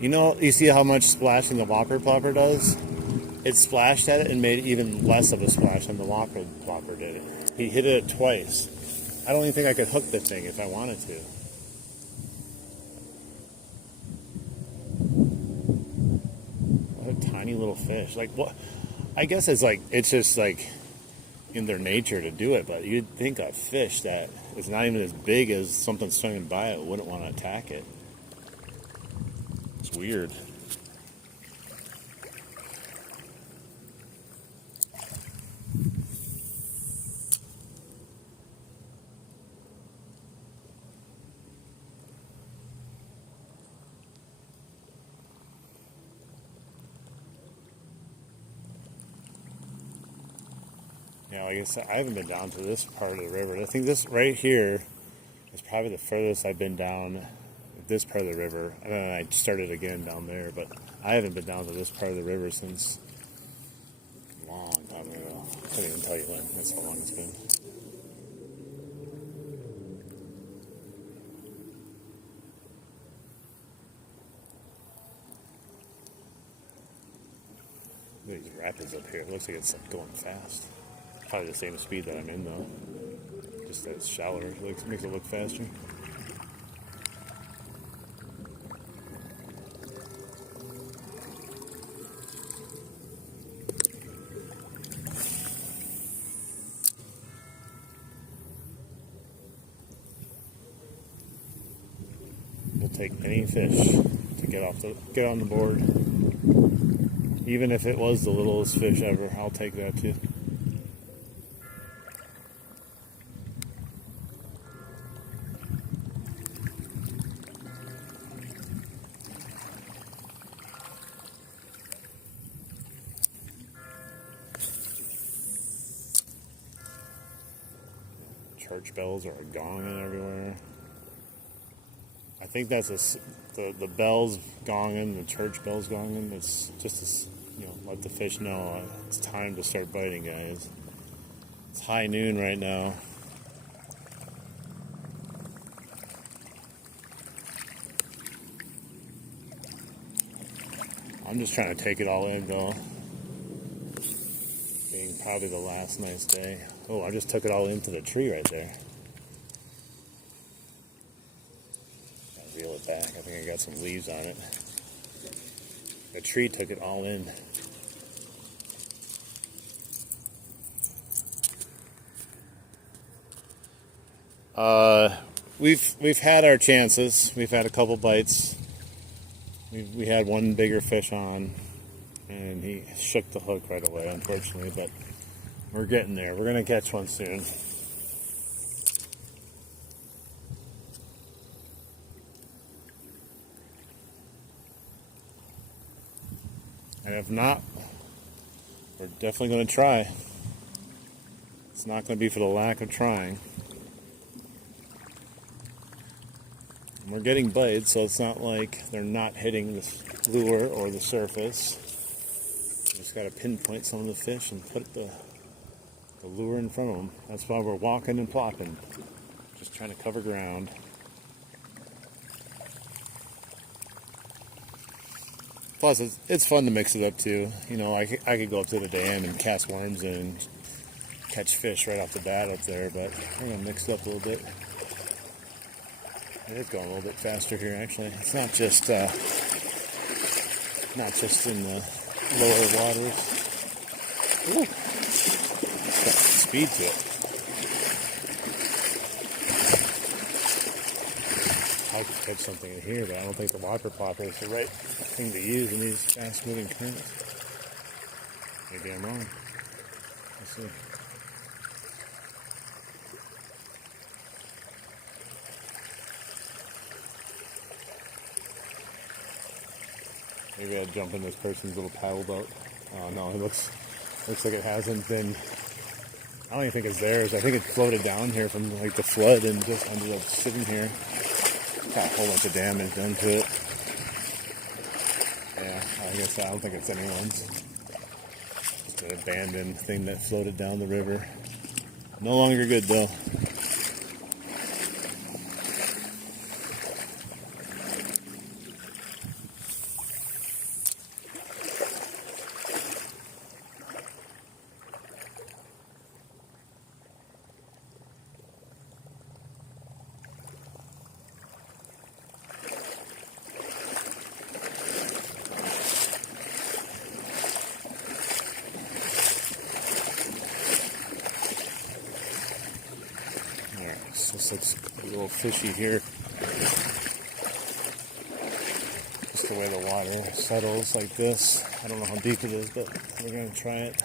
You know, you see how much splashing the Whopper Plopper does? It splashed at it and made even less of a splash than the Whopper Plopper did it. He hit it twice. I don't even think I could hook the thing if I wanted to. Tiny little fish. Like what? I guess it's just like in their nature to do it. But you'd think a fish that is not even as big as something swimming by it wouldn't want to attack it. It's weird. Yeah, like I said, I haven't been down to this part of the river. I think this right here is probably the furthest I've been down this part of the river. And then I started again down there, but I haven't been down to this part of the river since a long time ago. I can't even tell you when. That's how long it's been. Look at these rapids up here. It looks like it's like going fast. Probably the same speed that I'm in though. Just that it's shallower. It makes it look faster. We'll take any fish to get on the board. Even if it was the littlest fish ever, I'll take that too. Church bells are gonging everywhere. I think that's the bells gonging, the church bells gonging. It's just to, let the fish know it's time to start biting, guys. It's high noon right now. I'm just trying to take it all in though. Being probably the last nice day. Oh, I just took it all into the tree right there. Gotta reel it back. I think I got some leaves on it. The tree took it all in. We've had our chances. We've had a couple bites. We had one bigger fish on, and he shook the hook right away, unfortunately. But we're getting there. We're gonna catch one soon. And if not, we're definitely gonna try. It's not gonna be for the lack of trying. We're getting bites, so it's not like they're not hitting the lure or the surface. You just got to pinpoint some of the fish and put the lure in front of them. That's why we're walking and plopping, just trying to cover ground. Plus, it's fun to mix it up too. You know, I could go up to the dam and cast worms and catch fish right off the bat up there, but we're gonna mix it up a little bit. It is going a little bit faster here, actually. It's not just in the lower waters. Ooh, it's got some speed to it. I could catch something in here, but I don't think the whopper plopper is the right thing to use in these fast-moving currents. Maybe I'm wrong. Let's see. Maybe I'd jump in this person's little paddle boat. Oh no, it looks like it hasn't been. I don't even think it's theirs. I think it floated down here from like the flood and just ended up sitting here. Got a whole bunch of damage done to it. Yeah, I don't think it's anyone's. Just an abandoned thing that floated down the river. No longer good though. This looks a little fishy here. Just the way the water settles like this. I don't know how deep it is, but we're going to try it.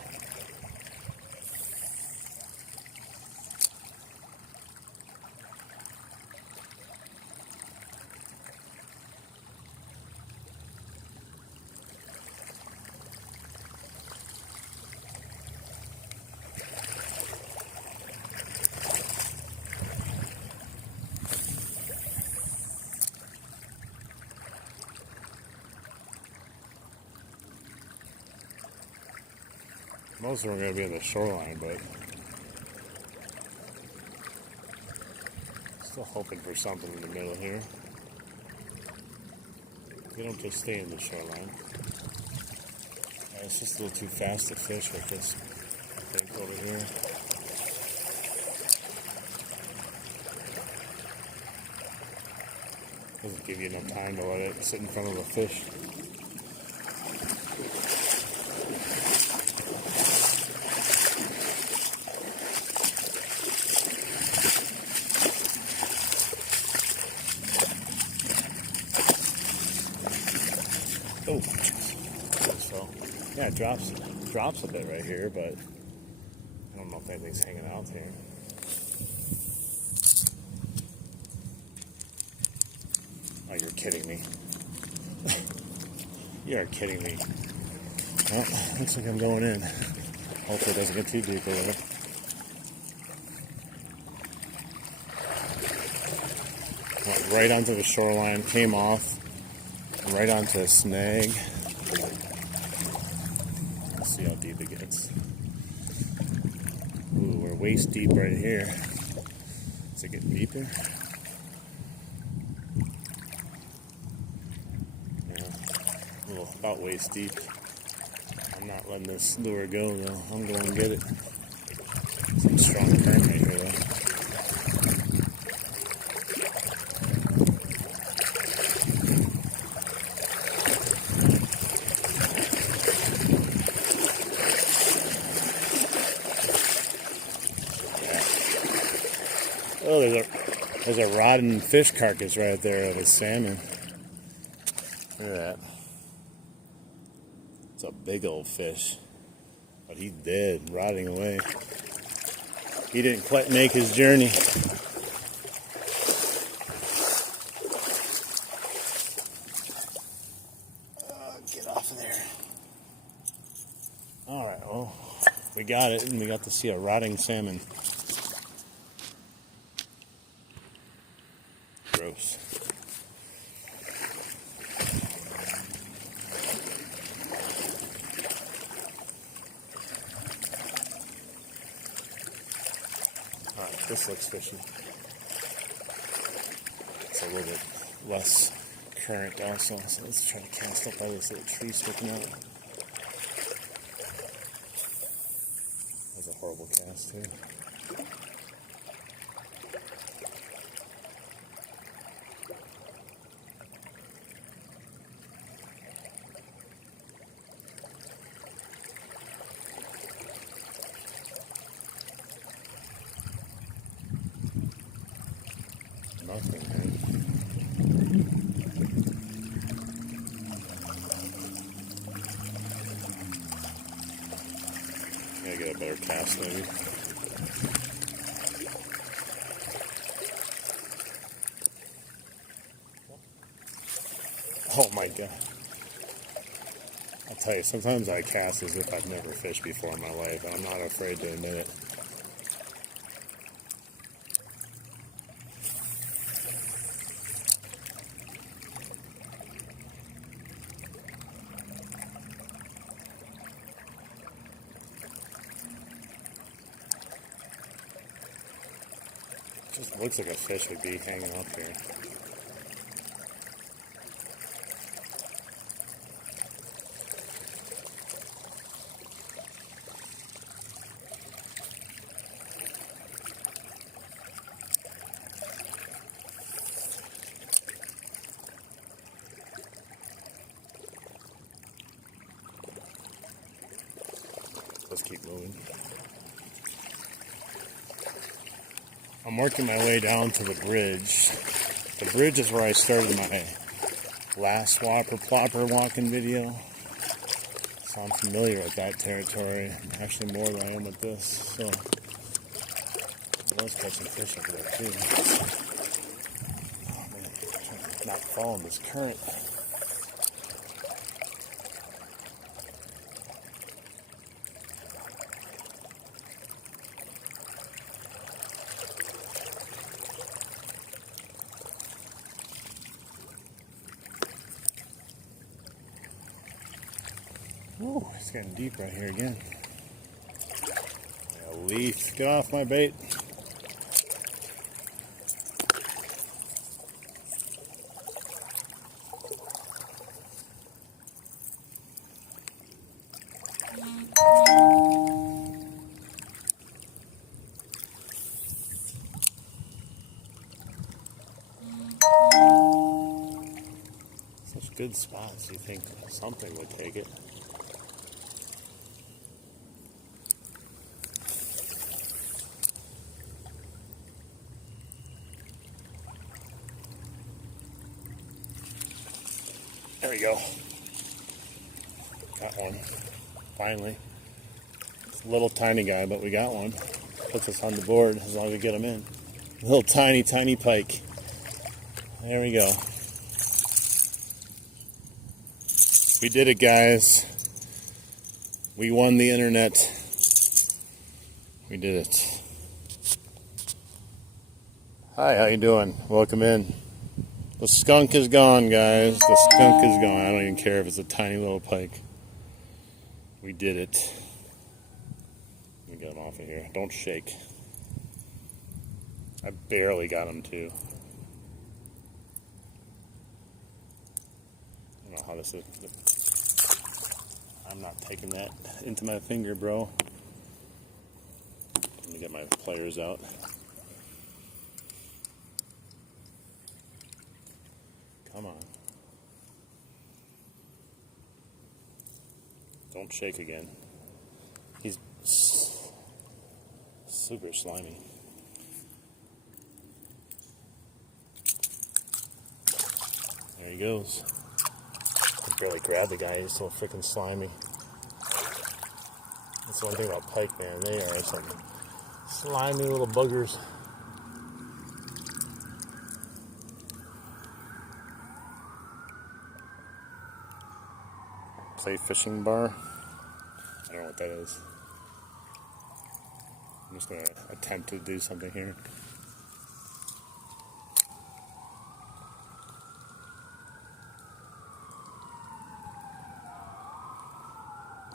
Most of them are going to be on the shoreline, but still hoping for something in the middle here. They don't just stay in the shoreline. It's just a little too fast to fish with this, I think, over here. Doesn't give you enough time to let it sit in front of the fish. Oh, so yeah, it drops a bit right here, but I don't know if anything's hanging out here. Oh, you're kidding me. You are kidding me. Well, looks like I'm going in. Hopefully it doesn't get too deep or whatever. Went right onto the shoreline, came off. Right onto a snag. Let's see how deep it gets. Ooh, we're waist deep right here. Does it get deeper? Yeah, a little so about waist deep. I'm not letting this lure go though. I'm going to get it. Some strong current right here though. Oh, there's a rotten fish carcass right there of a salmon. Look at that. It's a big old fish. But he's dead, rotting away. He didn't quite make his journey. Get off of there. Alright, well, we got it, and we got to see a rotting salmon. Gross. Alright, this looks fishy. It's a little bit less current also, so let's try to cast up by this little tree sticking out. That was a horrible cast too. Nothing, man. Gotta get a better cast, maybe. Oh my god. I'll tell you, sometimes I cast as if I've never fished before in my life, and I'm not afraid to admit it. Just looks like a fish would be hanging up here. Let's keep moving. I'm working my way down to the bridge. The bridge is where I started my last Whopper Plopper walking video. So I'm familiar with that territory, actually more than I am with this. So I was catching fish over there too. Oh man, I'm trying to not fall in this current. Ooh, it's getting deep right here again. A leaf. Get off my bait. Such good spots. You think something would take it. There we go. Got one. Finally. It's a little tiny guy, but we got one. Puts us on the board as long as we get him in. A little tiny, tiny pike. There we go. We did it, guys. We won the internet. We did it. Hi, how you doing? Welcome in. The skunk is gone, guys. The skunk is gone. I don't even care if it's a tiny little pike. We did it. Let me get him off of here. Don't shake. I barely got him, too. I don't know how this is. I'm not taking that into my finger, bro. Let me get my pliers out. Come on. Don't shake again. He's super slimy. There he goes. I can barely grab the guy, he's so freaking slimy. That's the one thing about pike, man. They are some slimy little buggers. Play fishing bar. I don't know what that is. I'm just going to attempt to do something here.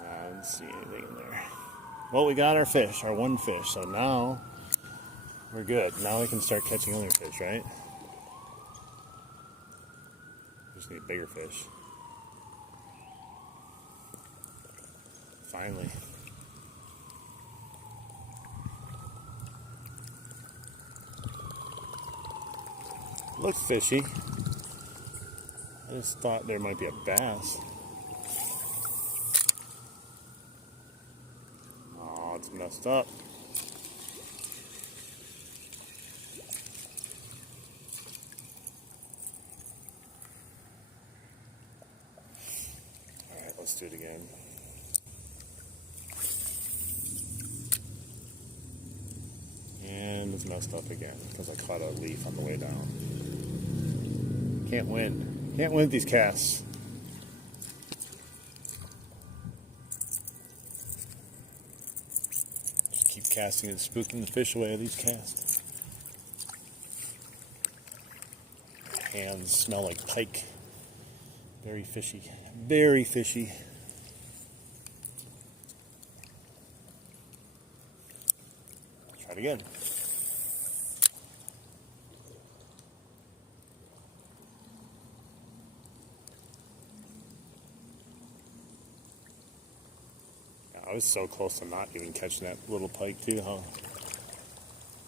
I didn't see anything in there. Well, we got our fish, our one fish, so now we're good. Now we can start catching other fish, right? Just need bigger fish. Finally. Looks fishy. I just thought there might be a bass. Oh, it's messed up. Alright, let's do it again. And it's messed up again because I caught a leaf on the way down. Can't win. Can't win with these casts. Just keep casting and spooking the fish away with these casts. Hands smell like pike. Very fishy. Very fishy. Try it again. I was so close to not even catching that little pike too, huh?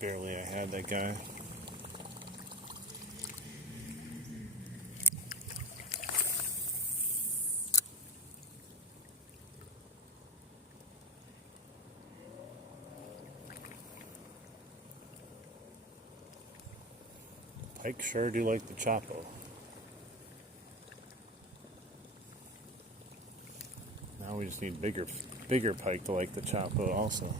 Barely I had that guy. Pike sure do like the Chapo. Now we just need bigger pike to like the Chapo also.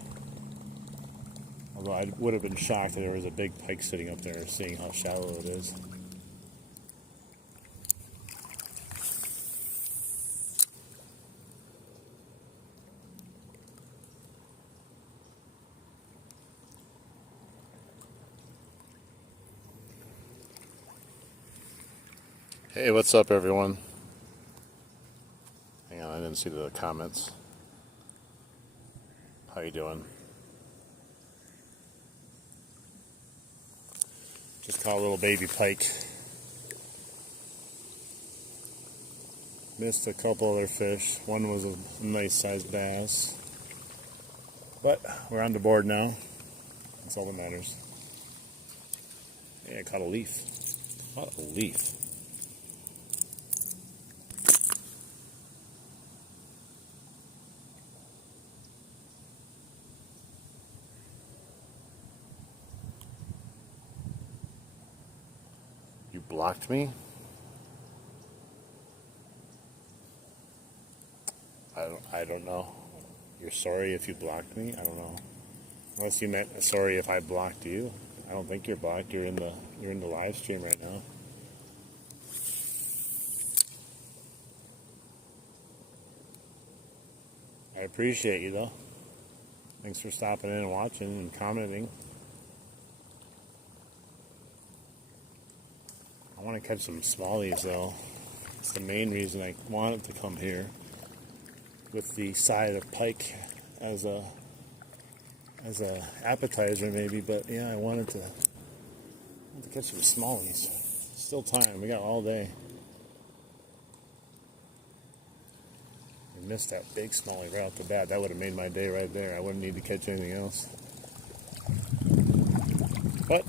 Although I would have been shocked if there was a big pike sitting up there, seeing how shallow it is. Hey, what's up, everyone? Hang on, I didn't see the comments. How you doing? Just caught a little baby pike. Missed a couple other fish. One was a nice sized bass. But we're on the board now. That's all that matters. Hey, I caught a leaf. Caught a leaf. You blocked me? I don't know. You're sorry if you blocked me? I don't know. Unless you meant sorry if I blocked you. I don't think you're blocked. You're in the live stream right now. I appreciate you though. Thanks for stopping in and watching and commenting. I want to catch some smallies though. It's the main reason I wanted to come here, with the side of pike as a appetizer maybe, but yeah, I wanted to catch some smallies. Still time, we got all day. missed that big smallie right off the bat. That would have made my day right there. I wouldn't need to catch anything else. But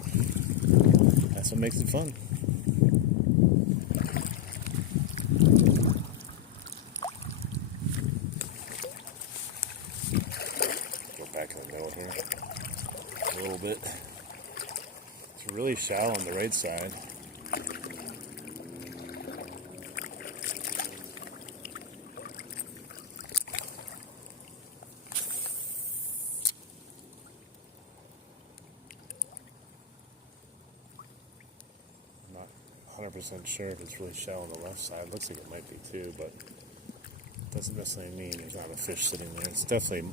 that's what makes it fun. Go back in the middle here a little bit. It's really shallow on the right side. Not 100% sure if it's really shallow on the left side. Looks like it might be too, but doesn't necessarily mean there's not a fish sitting there. It's definitely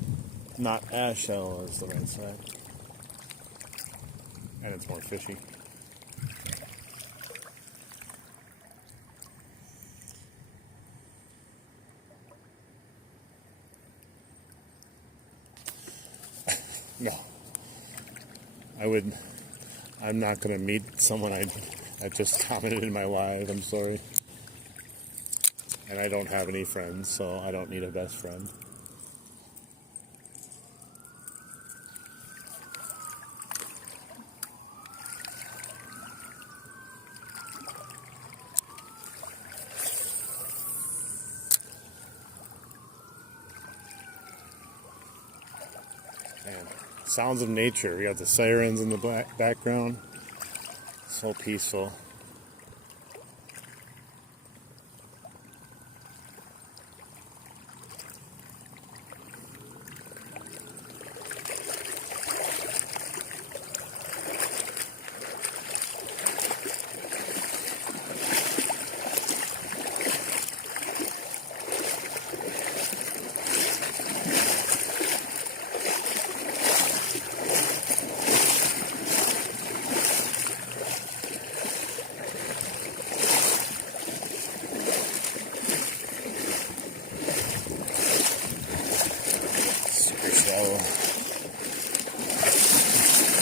not as shallow as the right side. And it's more fishy. No. I'm not going to meet someone I just commented in my live. I'm sorry. And I don't have any friends, so I don't need a best friend. And sounds of nature. We got the sirens in the background. So peaceful.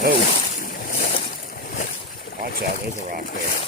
Oh, watch out, there's a rock there.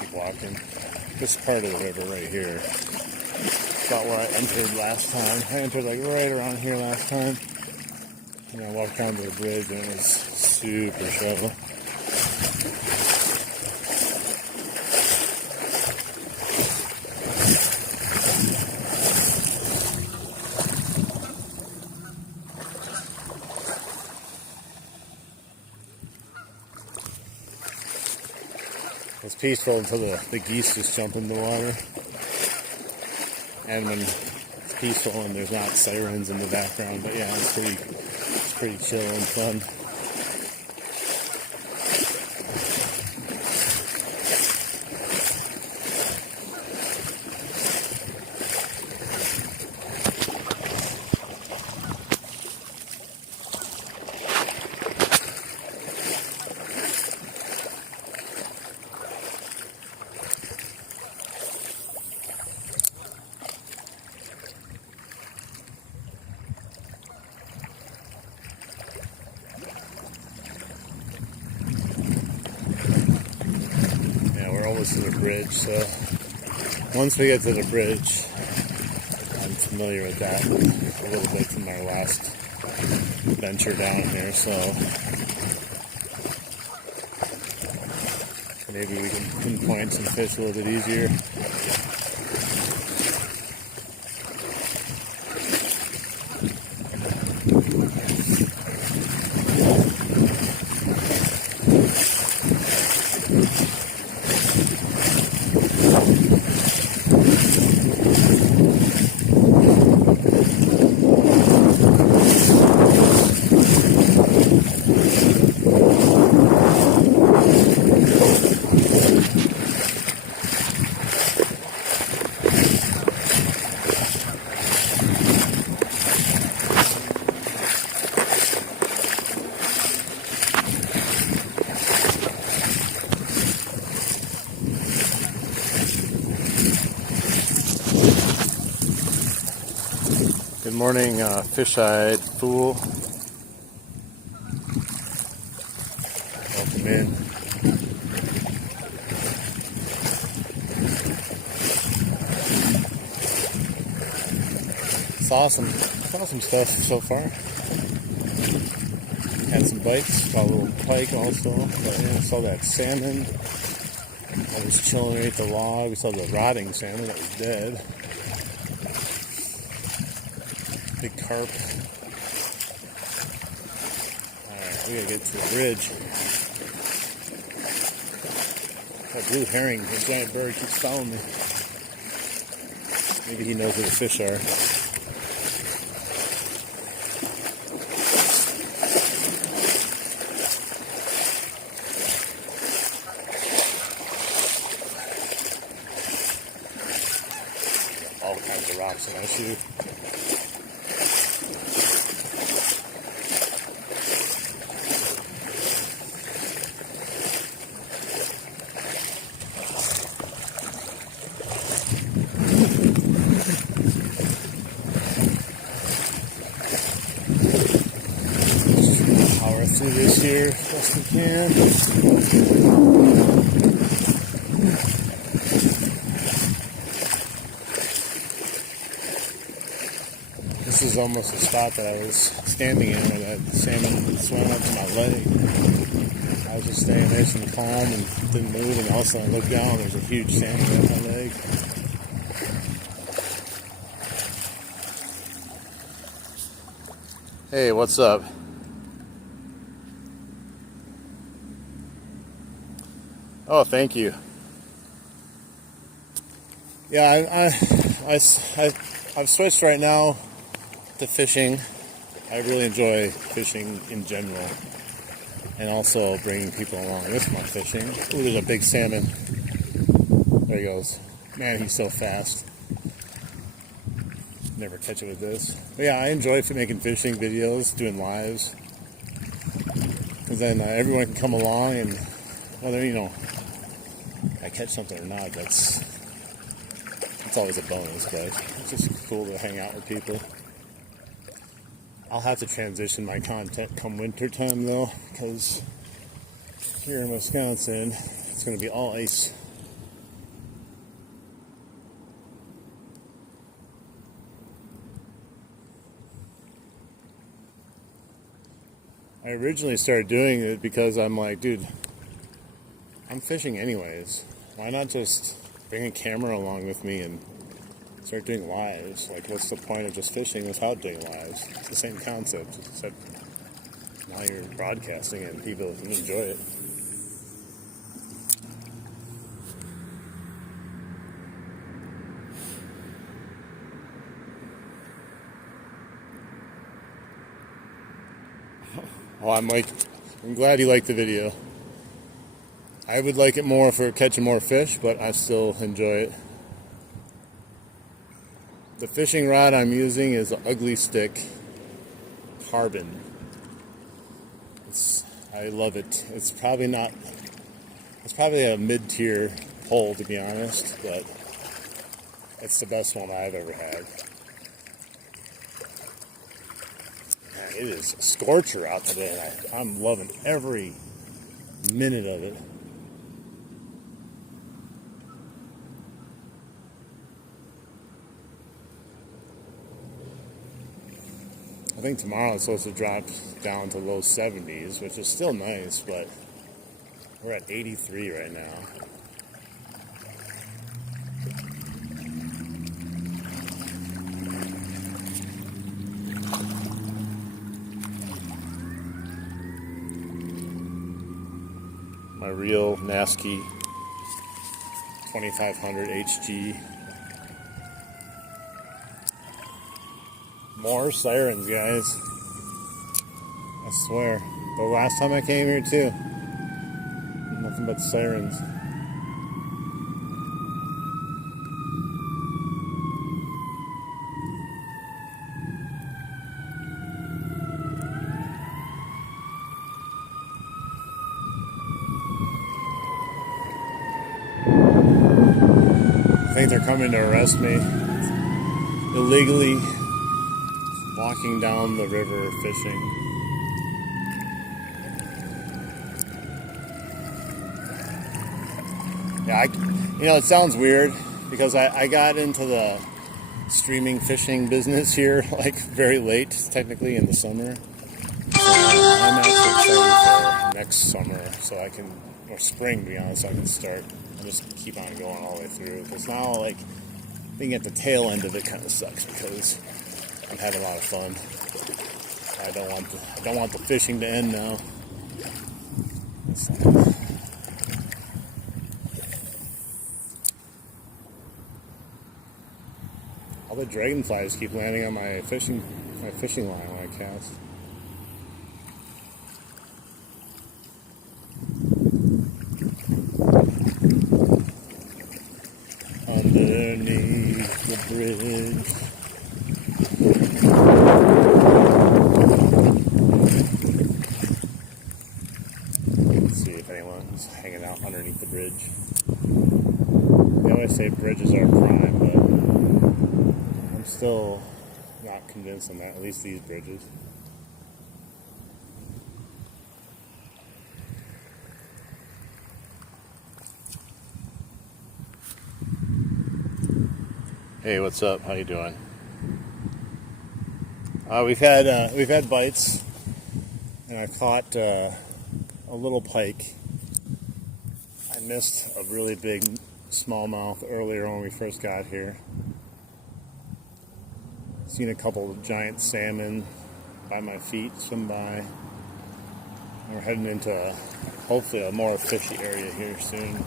Keep walking. This part of the river right here, about where I entered last time. I entered like right around here last time. And I walked down to the bridge and it was super shallow. It's peaceful until the geese just jump in the water. And when it's peaceful and there's not sirens in the background. But yeah, it's pretty chill and fun. To the bridge, so once we get to the bridge, I'm familiar with that a little bit from our last venture down here, so Maybe we can pinpoint some fish a little bit easier. Good morning, fish-eyed fool. Welcome in. Saw some stuff so far. Had some bites, saw a little pike also. But, yeah, saw that salmon that was chilling underneath the log. We saw the rotting salmon that was dead. Big carp. Alright, we gotta get to the bridge. That blue herring, the giant bird, keeps following me. Maybe he knows where the fish are. All kinds of rocks in my shoe. Power through this here as best we can. This is almost the spot that I was standing in where that salmon swam up to my leg. I was just staying nice and calm and didn't move, and all of a sudden I looked down, there's a huge salmon on my leg. Hey, what's up? Oh, thank you. Yeah, I've switched right now to fishing. I really enjoy fishing in general, and also bringing people along with my fishing. Ooh, there's a big salmon. There he goes. Man, he's so fast. Never catch it with this. But yeah, I enjoy making fishing videos, doing lives, because then everyone can come along, and whether I catch something or not, that's always a bonus. But it's just cool to hang out with people. I'll have to transition my content come winter time though, because here in Wisconsin it's going to be all ice. I originally started doing it because I'm like, dude, I'm fishing anyways. Why not just bring a camera along with me and start doing lives? Like, what's the point of just fishing without doing lives? It's the same concept, except now you're broadcasting it and people can enjoy it. Oh, I'm glad you liked the video. I would like it more for catching more fish, but I still enjoy it. The fishing rod I'm using is an Ugly Stick carbon. I love it. It's probably a mid-tier pole, to be honest, but it's the best one I've ever had. Man, it is a scorcher out today, and I'm loving every minute of it. I think tomorrow it's supposed to drop down to low 70s, which is still nice, but We're at 83 right now. My real Nasky 2500 HG. More sirens, guys. I swear. The last time I came here too, nothing but sirens. I think they're coming to arrest me. Illegally walking down the river fishing. Yeah, it sounds weird because I got into the streaming fishing business here like very late, technically in the summer. So I'm actually excited for next summer, so I can, or spring to be honest, so I can start. I'll just keep on going all the way through. Because now, like, being at the tail end of it kind of sucks because I'm having a lot of fun. I don't want the fishing to end now. So, all the dragonflies keep landing on my fishing line when I cast. Underneath the bridge. Let's see if anyone's hanging out underneath the bridge. They always say bridges are prime, but I'm still not convinced on that, at least these bridges. Hey, what's up? How you doing? We've had bites, and I caught a little pike. I missed a really big smallmouth earlier when we first got here. Seen a couple of giant salmon by my feet swim by. And we're heading into hopefully a more fishy area here soon.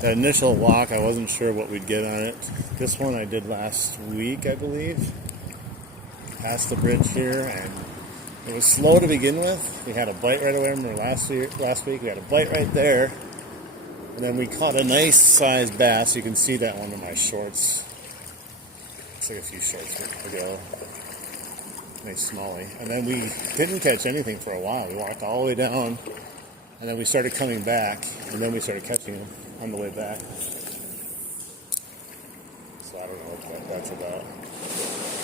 That initial walk, I wasn't sure what we'd get on it. This one I did last week, I believe. Past the bridge here, and it was slow to begin with. We had a bite right away. Remember last week we had a bite right there. And then we caught a nice sized bass. You can see that one in my shorts. It's like a few shorts ago. Nice smallie. And then we didn't catch anything for a while. We walked all the way down, and then we started coming back, and then we started catching them on the way back. So I don't know what that's about.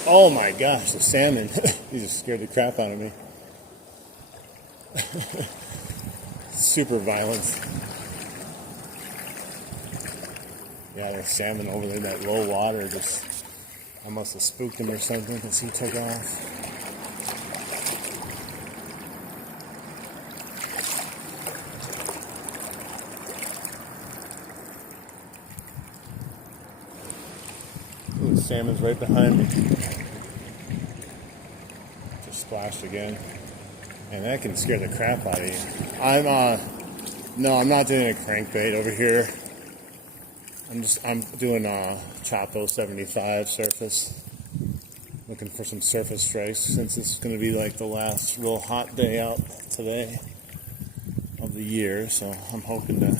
Oh my gosh, the salmon. He just scared the crap out of me. Super violent. Yeah, there's salmon over there in that low water. I must have spooked him or something because he took off. Ooh, the salmon's right behind me. Just splashed again. And that can scare the crap out of you. No, I'm not doing a crankbait over here. I'm doing a Chapo 75 surface. Looking for some surface strikes since it's going to be like the last real hot day out today of the year. So I'm hoping to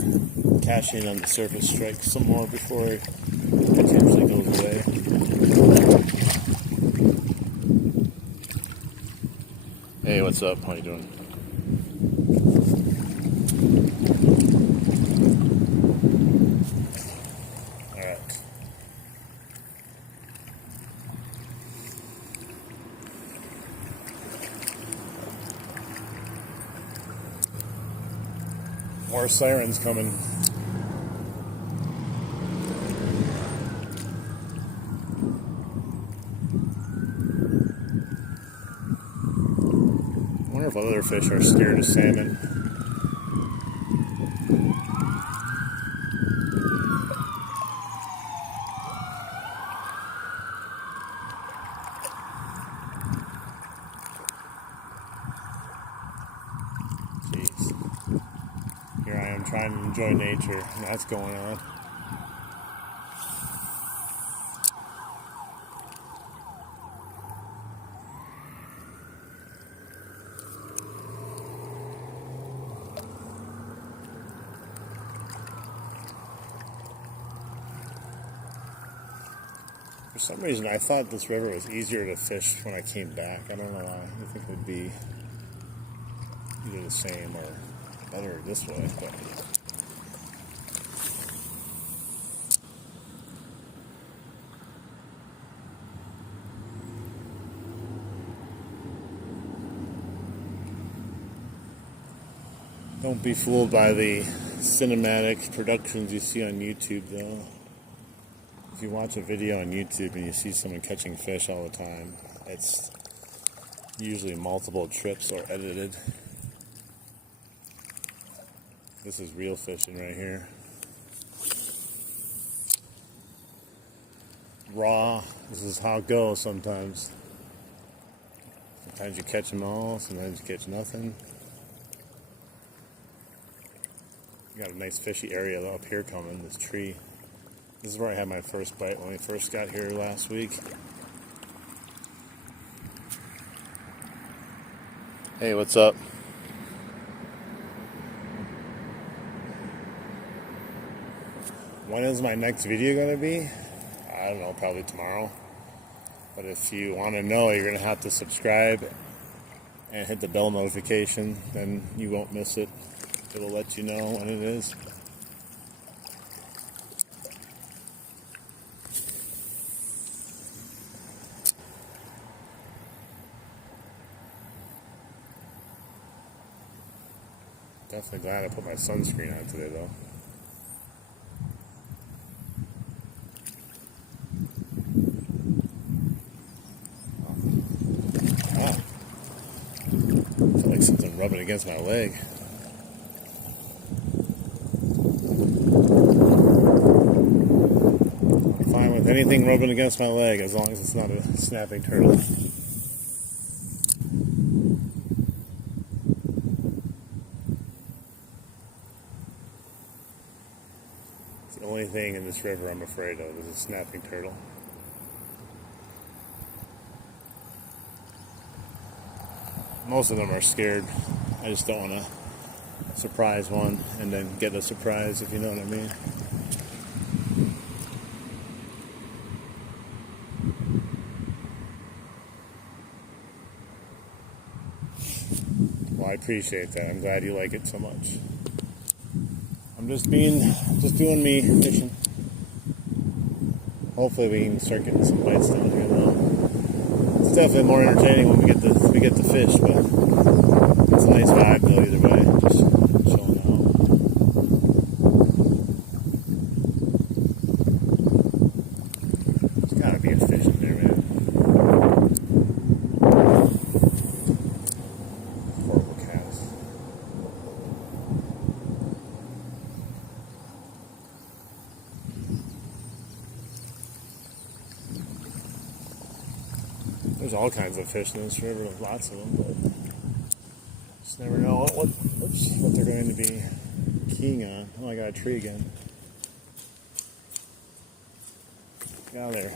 cash in on the surface strike some more before it potentially goes away. Hey, what's up? How you doing? More sirens coming. I wonder if other fish are scared of salmon. trying to enjoy nature, and that's going on. For some reason, I thought this river was easier to fish when I came back. I don't know why. I think it would be either the same or better this way. But don't be fooled by the cinematic productions you see on YouTube, though. If you watch a video on YouTube and you see someone catching fish all the time, it's usually multiple trips or edited. This is real fishing right here. Raw. This is how it goes sometimes. Sometimes you catch them all, sometimes you catch nothing. You got a nice fishy area up here coming, this tree. This is where I had my first bite when we first got here last week. Hey, what's up? When is my next video going to be? I don't know, probably tomorrow. But if you want to know, you're going to have to subscribe and hit the bell notification. Then you won't miss it. It'll let you know when it is. Definitely glad I put my sunscreen on today, though. Wow. I feel like something rubbing against my leg. I'm fine with anything rubbing against my leg as long as it's not a snapping turtle. The only thing in this river I'm afraid of is a snapping turtle. Most of them are scared. I just don't want to surprise one and then get a surprise, if you know what I mean. Well, I appreciate that. I'm glad you like it so much. I'm just doing me fishing. Hopefully we can start getting some bites down here though. It's definitely more entertaining when we get the fish, but it's a nice vibe though either way. Just chilling out. There's gotta be a fish in there, man. Horrible cast. There's all kinds of fish in this river, lots of them, but just never know what they're going to be keying on. Oh, I got a tree again. Get out of there.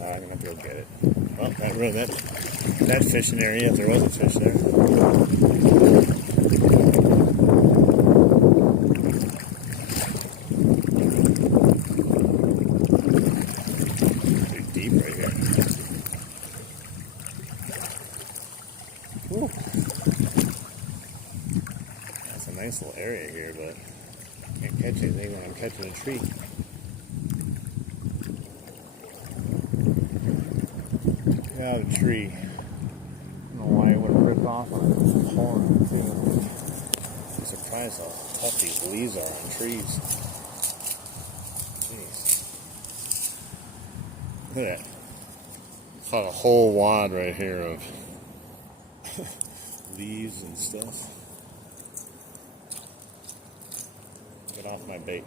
I'm going to go get it. Well, got rid of that fishing area, if there was a fish there. Ooh. That's a nice little area here, but I can't catch anything when I'm catching a tree. Get out of the tree. I don't know why it would have ripped off on a horn. I'm surprised how tough these leaves are on trees. Jeez. Look at that. Caught a whole wad right here of leaves and stuff. Get off my bait.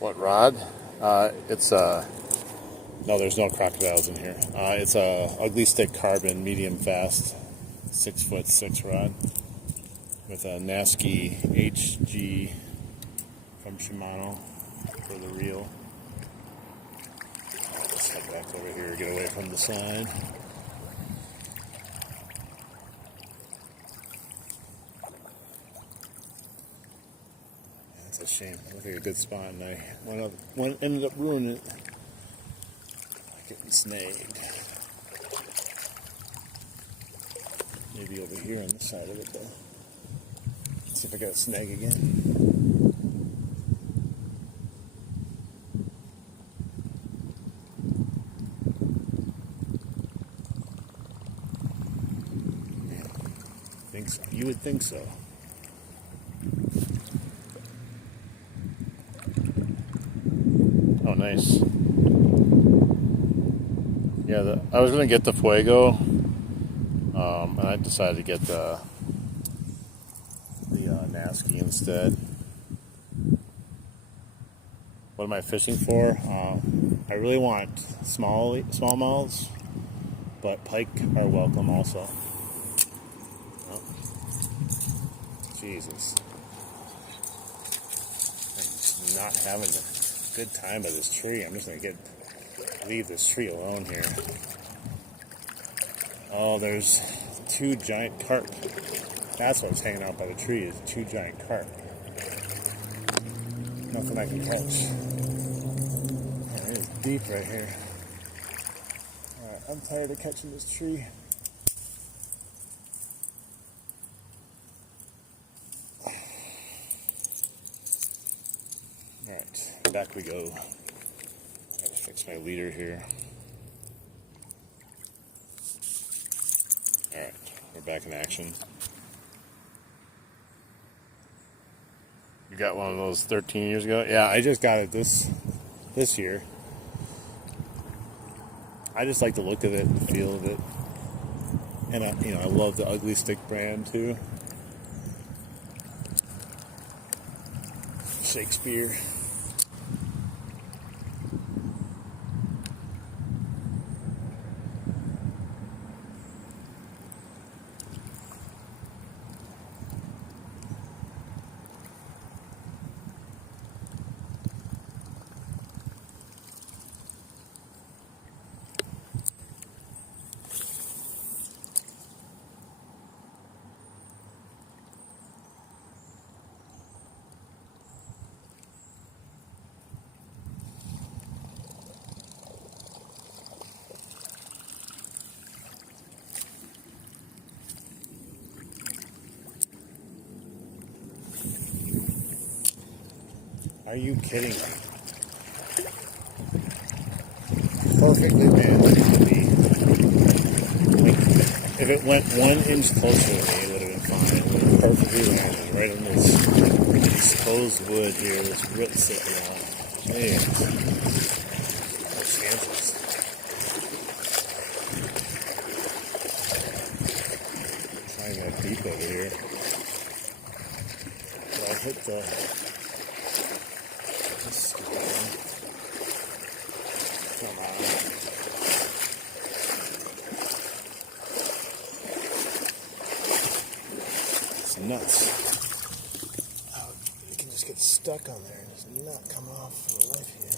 What rod. It's a no. There's no crocodiles in here. It's a ugly stick carbon medium fast 6'6" rod with a Nasky HG from Shimano for the reel. Let's head back over here, get away from the side. That's a shame. I looked like a good spot, and I ended up ruining it. Getting snagged. Maybe over here on this side of it, though. Let's see if I got a snag again. You would think so. Oh, nice. Yeah, I was gonna get the Fuego, and I decided to get the Nasky instead. What am I fishing for? I really want smallmouths, but pike are welcome also. Oh. Jesus. I'm just not having a good time by this tree. I'm just going to leave this tree alone here. Oh, there's 2 giant carp. That's what's hanging out by the tree, is 2 giant carp. Nothing I can catch. Oh, it is deep right here. Alright, I'm tired of catching this tree. Alright, back we go. Gotta fix my leader here. Alright, we're back in action. You got one of those 13 years ago? Yeah, I just got it this year. I just like the look of it, the feel of it. And I love the Ugly Stick brand too. Shakespeare. Are you kidding me? Perfectly landed on me. Like, if it went 1 inch closer to me, it would have been fine. It would have perfectly landed right on this exposed wood here, this root sitting on. Jeez. No chances. Trying to get deep over here. But I hit the... Come on. It's nuts. Oh, you can just get stuck on there and just not come off for the life of you.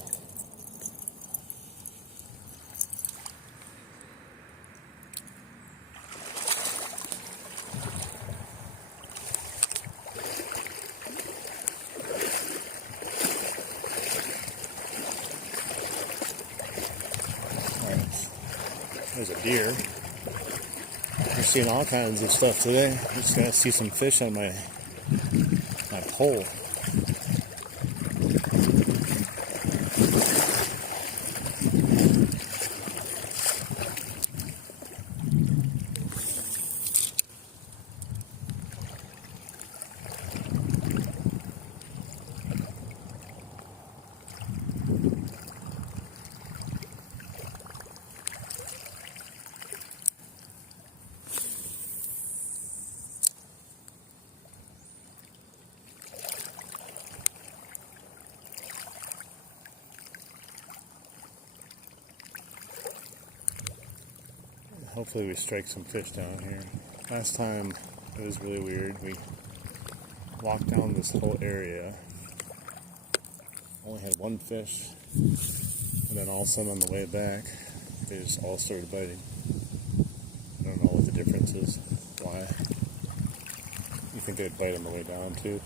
There's a deer. We're seeing all kinds of stuff today. I'm just gonna see some fish on my pole. hopefully we strike some fish down here. Last time it was really weird. We walked down this whole area, only had one fish, and then all of a sudden on the way back, they just all started biting. I don't know what the difference is. Why? You think they'd bite on the way down too?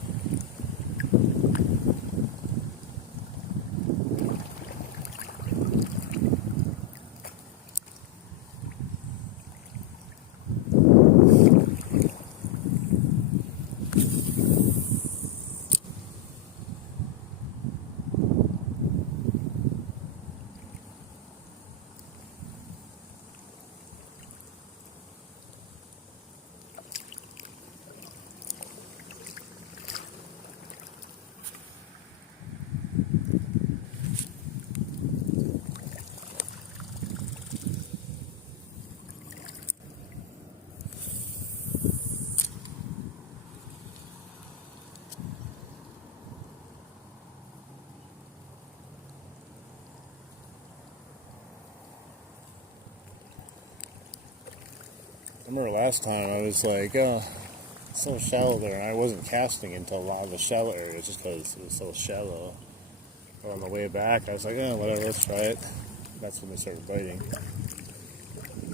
I remember last time I was like, oh, it's so shallow there, and I wasn't casting into a lot of the shallow areas just because it was so shallow. But on the way back, I was like, oh, whatever, let's try it. That's when they started biting.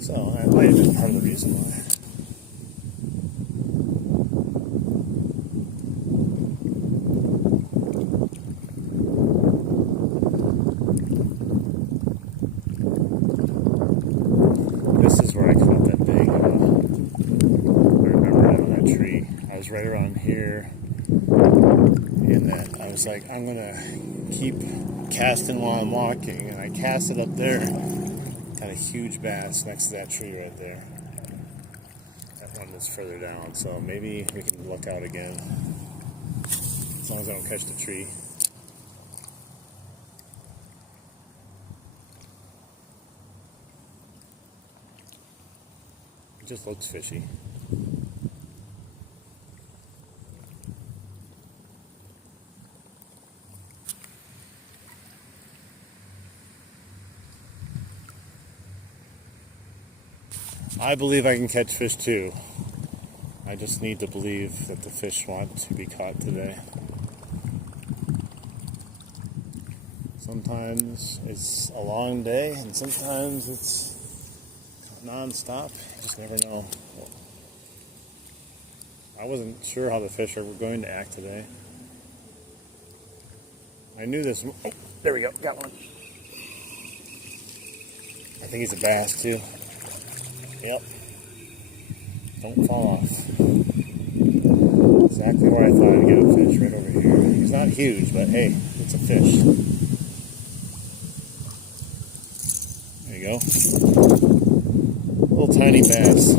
So that might have been part of the reason why. This is where I caught that big, I remember it on that tree. I was right around here, and that I was like, I'm gonna keep casting while I'm walking, and I cast it up there. Got a huge bass next to that tree right there. That one was further down, so maybe we can look out again. As long as I don't catch the tree. It just looks fishy. I believe I can catch fish too. I just need to believe that the fish want to be caught today. Sometimes it's a long day, and sometimes it's non-stop. You just never know. I wasn't sure how the fish were going to act today. I knew this. Oh, there we go. Got one. I think he's a bass too. Yep. Don't fall off. Exactly where I thought I'd get a fish, right over here. He's not huge, but hey, it's a fish. There you go. Little tiny bass.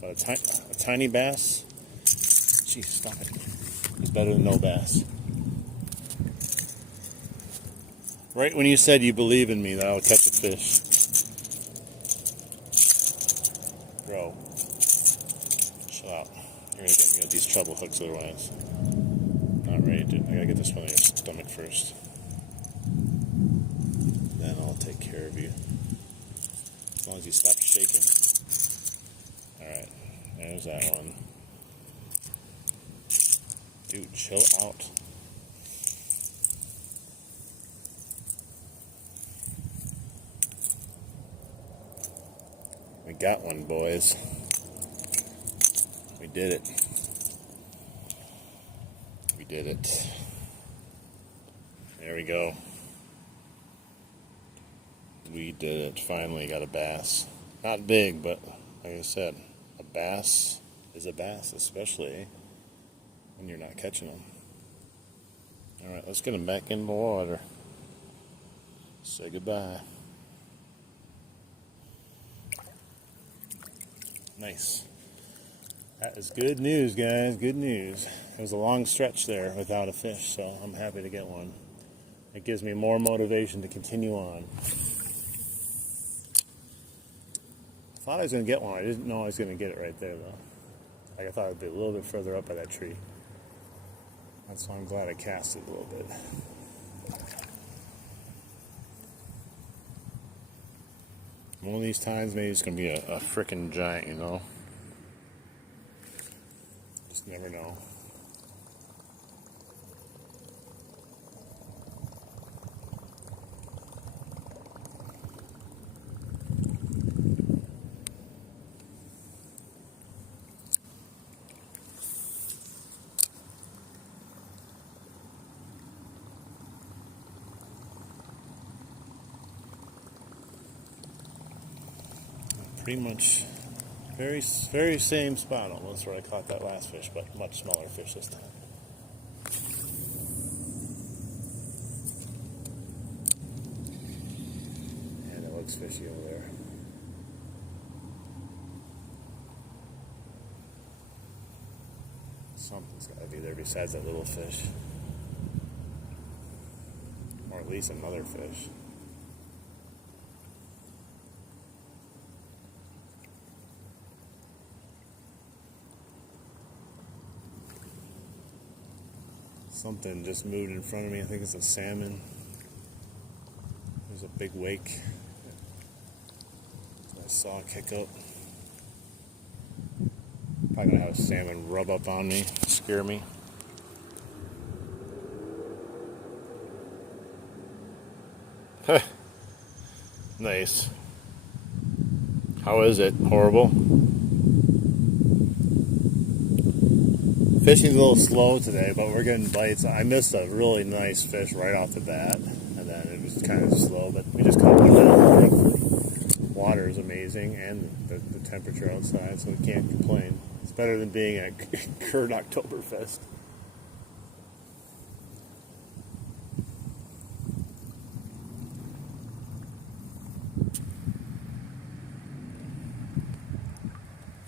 But a tiny bass? Jeez, stop it. It's better than no bass. Right when you said you believe in me that I'll catch a fish. Bro. Chill out. You're going to get me with these treble hooks otherwise. Not ready to. I got to get this one in your stomach first. Then I'll take care of you. As long as you stop shaking. Alright. There's that one. Dude, chill out. We got one, boys. We did it. We did it. There we go. We did it. Finally got a bass. Not big, but like I said, a bass is a bass, especially when you're not catching them. Alright, let's get them back in the water. Say goodbye. Nice. That is good news, guys. Good news. It was a long stretch there without a fish, so I'm happy to get one. It gives me more motivation to continue on. I thought I was going to get one. I didn't know I was going to get it right there, though. Like, I thought it would be a little bit further up by that tree. That's why I'm glad I cast it a little bit. One of these times, maybe it's going to be a frickin' giant, you know? Just never know. Pretty much very same spot almost where I caught that last fish, but much smaller fish this time. And it looks fishy over there. Something's got to be there besides that little fish. Or at least another fish. Something just moved in front of me. I think it's a salmon. There's a big wake. I saw it kick up. Probably gonna have a salmon rub up on me, scare me. Nice. How is it? Horrible? Fishing's a little slow today, but we're getting bites. I missed a really nice fish right off the bat, and then it was kind of slow, but we just caught one now. The water is amazing, and the temperature outside, so we can't complain. It's better than being at Kurt Oktoberfest.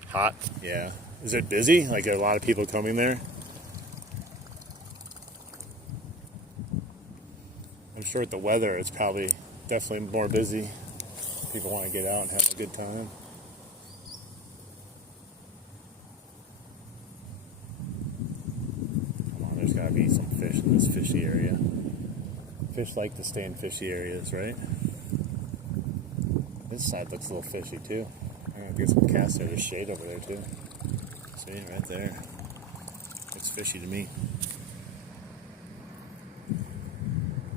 Hot? Yeah. Is it busy? Like, are a lot of people coming there? I'm sure with the weather, it's probably definitely more busy. People want to get out and have a good time. Come on, there's got to be some fish in this fishy area. Fish like to stay in fishy areas, right? This side looks a little fishy, too. I'm going to get some cast there. There's shade over there, too. See, right there. Looks fishy to me.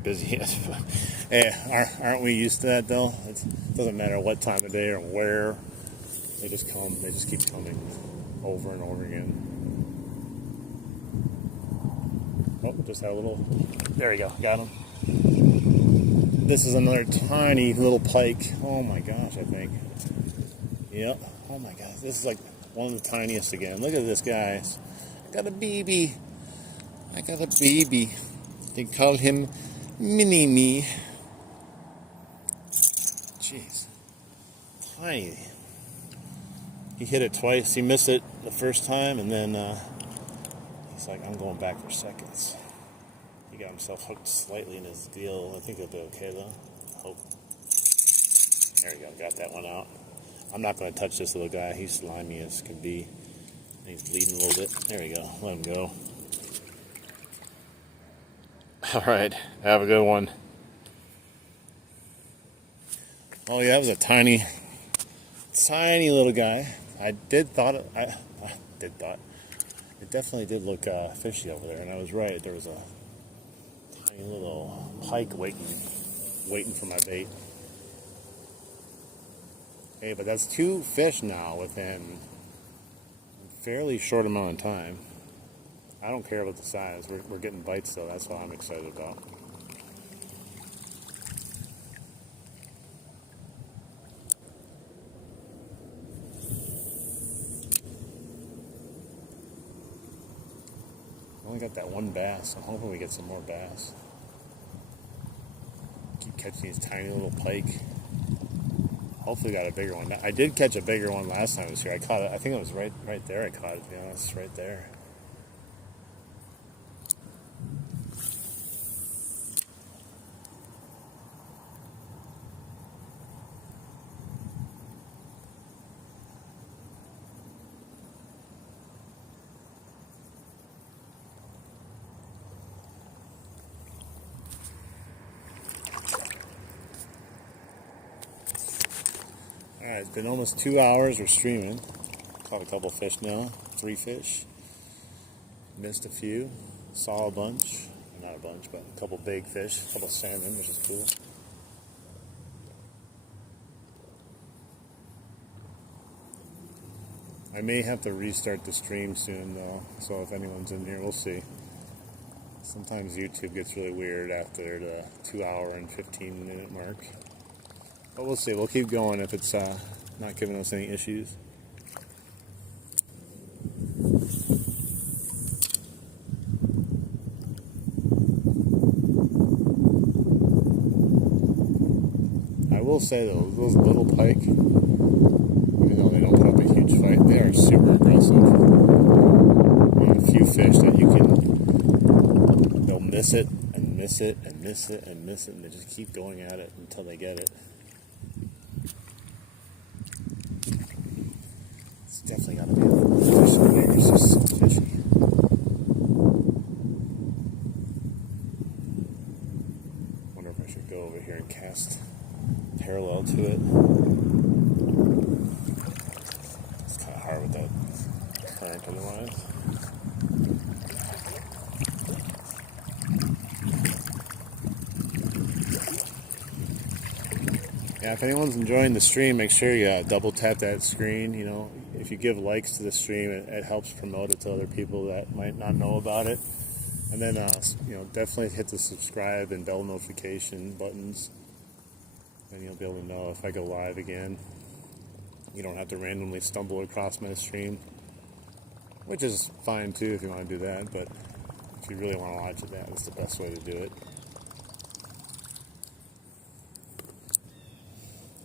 Busy. Hey, aren't we used to that, though? It doesn't matter what time of day or where. They just come. They just keep coming over and over again. Oh, just had a little... There we go. Got him. This is another tiny little pike. Oh, my gosh, I think. Yep. Oh, my gosh. This is like... one of the tiniest again. Look at this, guys. I got a baby. I got a baby. They call him Mini-Me. Jeez. Tiny. He hit it twice. He missed it the first time, and then he's like, I'm going back for seconds. He got himself hooked slightly in his deal. I think he'll be okay, though. Hope. There we go. Got that one out. I'm not going to touch this little guy. He's slimy as can be. He's bleeding a little bit. There we go. Let him go. All right. Have a good one. Oh, yeah, that was a tiny little guy. It definitely did look fishy over there, and I was right. There was a tiny little pike waiting for my bait. Hey, but that's 2 fish now within a fairly short amount of time. I don't care about the size. We're getting bites, though. That's what I'm excited about. I only got that one bass. I'm hoping we get some more bass. Keep catching these tiny little pike. Hopefully got a bigger one. I did catch a bigger one last time I was here. I caught it. I think it was right there. I caught it, to be honest. Right there. It's been almost 2 hours. We're streaming. Caught a couple fish now. 3 fish. Missed a few. Saw a bunch. Not a bunch, but a couple big fish. A couple salmon, which is cool. I may have to restart the stream soon, though. So if anyone's in here, we'll see. Sometimes YouTube gets really weird after the 2 hour and 15-minute mark. But we'll see. We'll keep going if it's not giving us any issues. I will say though, those little pike, even though they don't put up a huge fight, they are super aggressive. One of the few fish that you can, they'll miss it and miss it and miss it and miss it, and they just keep going at it until they get it. It's definitely got to be a fish in there. It's just so fishy. Wonder if I should go over here and cast parallel to it. It's kind of hard with that current otherwise. Yeah, if anyone's enjoying the stream, make sure you double tap that screen. You know, if you give likes to the stream, it helps promote it to other people that might not know about it. And then, you know, definitely hit the subscribe and bell notification buttons. And you'll be able to know if I go live again. You don't have to randomly stumble across my stream, which is fine too if you want to do that, but if you really want to watch it, that's the best way to do it.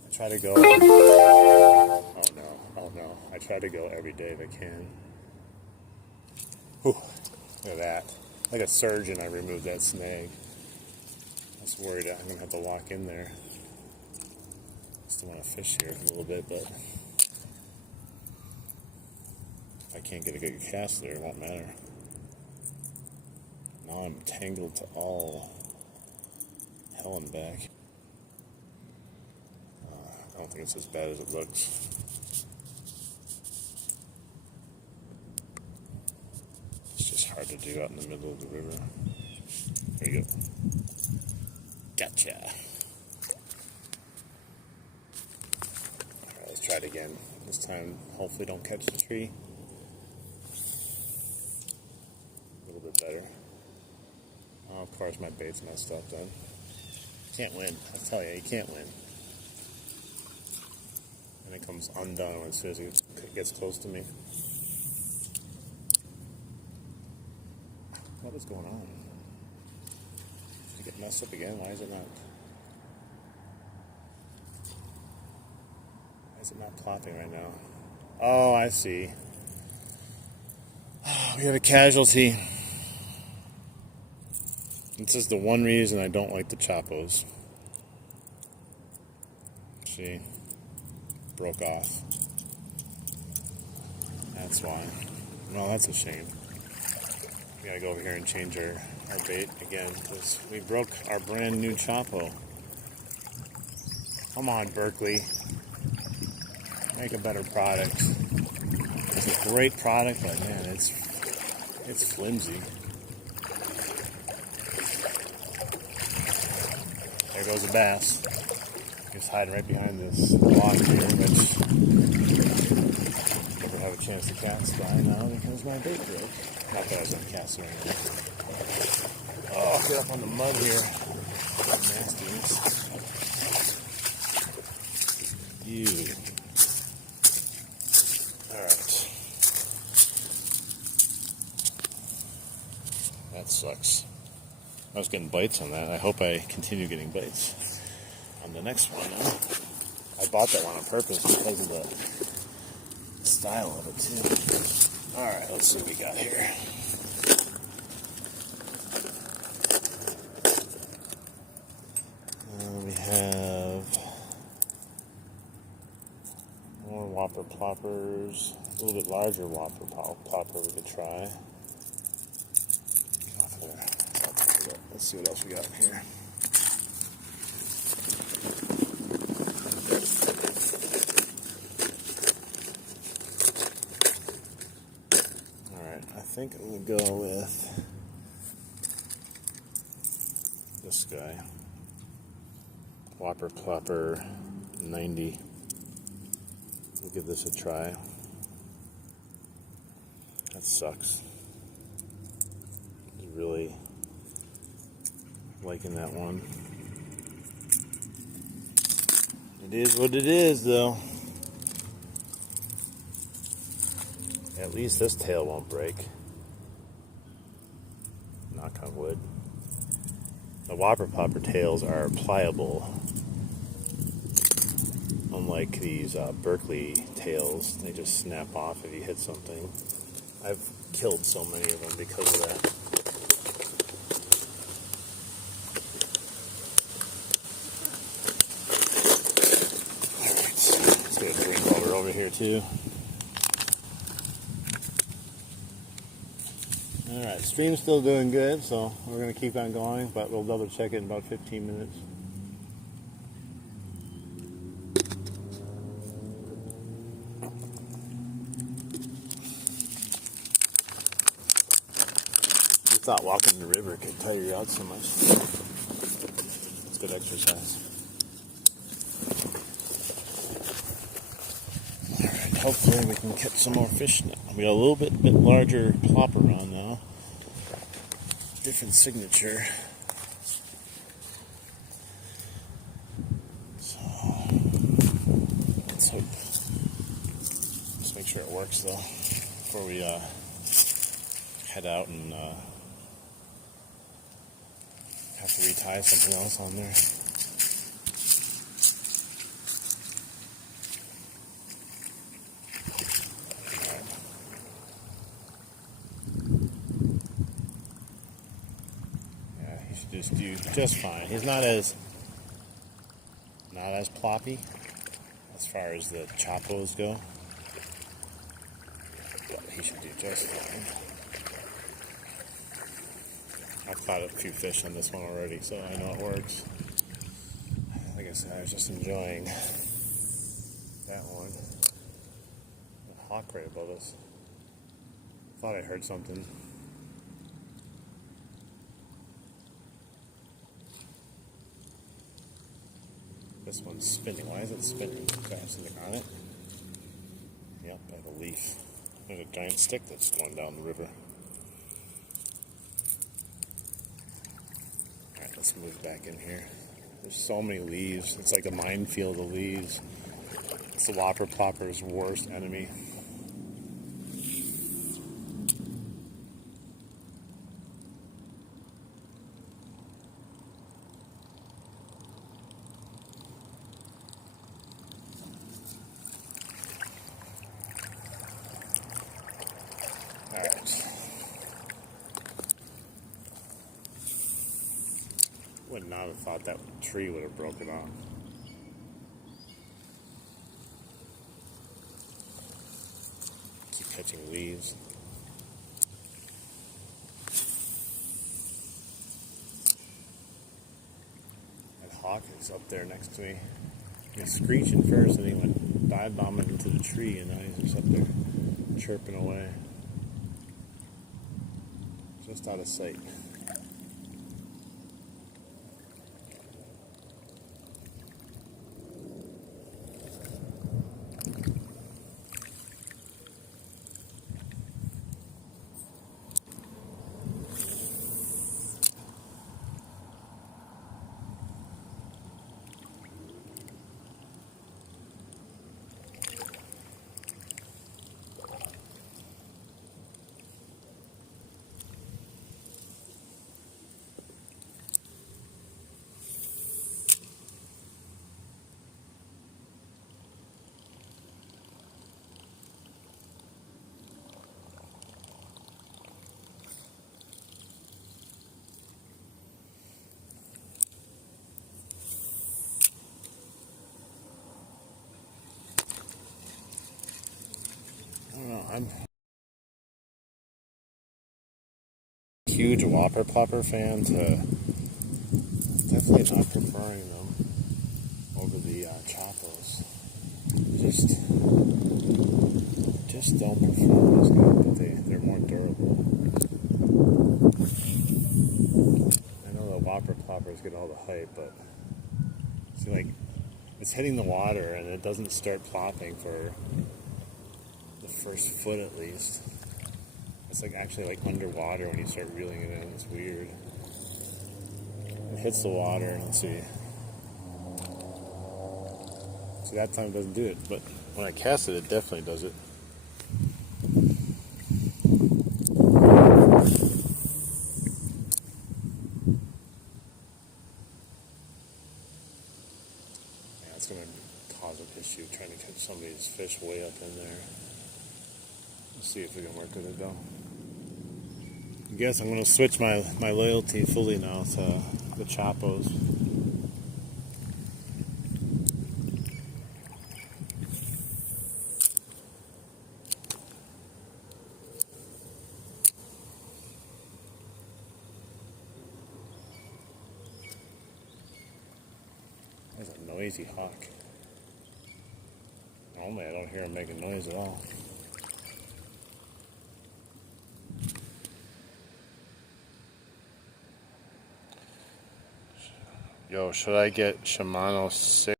I try to go, oh no, I try to go every day if I can. Whew, look at that. Like a surgeon, I removed that snag. I was worried I'm going to have to walk in there. Still want to fish here for a little bit, but if I can't get a good cast there, it won't matter. Now I'm tangled to all hell and back. I don't think it's as bad as it looks. It's just hard to do out in the middle of the river. There you go. Gotcha. Try it again. This time, hopefully don't catch the tree. A little bit better. Oh, of course my bait's messed up then. Can't win. I tell you, you can't win. And it comes undone as soon as it gets close to me. What is going on? Did it get messed up again? Why is it not? Why is it not plopping right now? Oh, I see. We have a casualty. This is the one reason I don't like the Chapos. See? Broke off. That's why. Well, that's a shame. We gotta go over here and change our bait again because we broke our brand new Chapo. Come on, Berkeley. Make a better product. It's a great product, but man, it's flimsy. There goes a bass. He's hiding right behind this log here, which never have a chance to cast by now because my bait broke. Not that I was gonna cast or anything. Oh, get up on the mud here. Nastiness. You. Alright. That sucks. I was getting bites on that. I hope I continue getting bites on the next one now. I bought that one on purpose because of the style of it too. Alright, let's see what we got here. We have more Whopper Ploppers, a little bit larger Whopper Plopper we could try. Get off of there. Let's see what else we got here. I'm gonna go with this guy, Whopper Plopper 90. We'll give this a try. That sucks. I'm really liking that one. It is what it is, though. At least this tail won't break. Knock on wood. The Whopper Plopper tails are pliable. Unlike these Berkeley tails, they just snap off if you hit something. I've killed so many of them because of that. Alright, let's get a drink while we're over here too. Alright, stream's still doing good, so we're going to keep on going, but we'll double check it in about 15 minutes. I thought walking the river could tire you out so much. It's good exercise. Alright, hopefully we can catch some more fish now. We got a little bit larger plopper on now. Different signature. So let's hope. Just make sure it works though before we head out and have to retie something else on there. Alright. Yeah, he should just do just fine. He's not as ploppy as far as the choppos go, but he should do just fine. I've caught a few fish on this one already, so I know it works. Like I said, I was just enjoying that one. The hawk right above us. Thought I heard something. This one's spinning. Why is it spinning? Do I have something on it? Yep, I have a leaf. There's a giant stick that's going down the river. Let's move back in here. There's so many leaves. It's like a minefield of leaves. It's the Whopper Plopper's worst enemy. Alright. Would not have thought that tree would have broken off. Keep catching leaves. That hawk is up there next to me. He was screeching first and he went dive bombing into the tree, and now he's just up there chirping away. Just out of sight. I'm a huge Whopper Plopper fan, to definitely not preferring them over the Chopos. Just just don't perform as good, but they're more durable. I know the Whopper Ploppers get all the hype, but see, like, it's hitting the water and it doesn't start plopping for the first foot at least. It's like actually like underwater when you start reeling it in. It's weird. It hits the water and let's see. See, that time it doesn't do it, but when I cast it, it definitely does it. Yeah, it's going to cause an issue trying to catch some of these fish way up in there. Let's see if we can work with it though. I guess I'm going to switch my loyalty fully now to the Chapos. That's a noisy hawk. Normally I don't hear him making noise at all. Yo, should I get Shimano 6?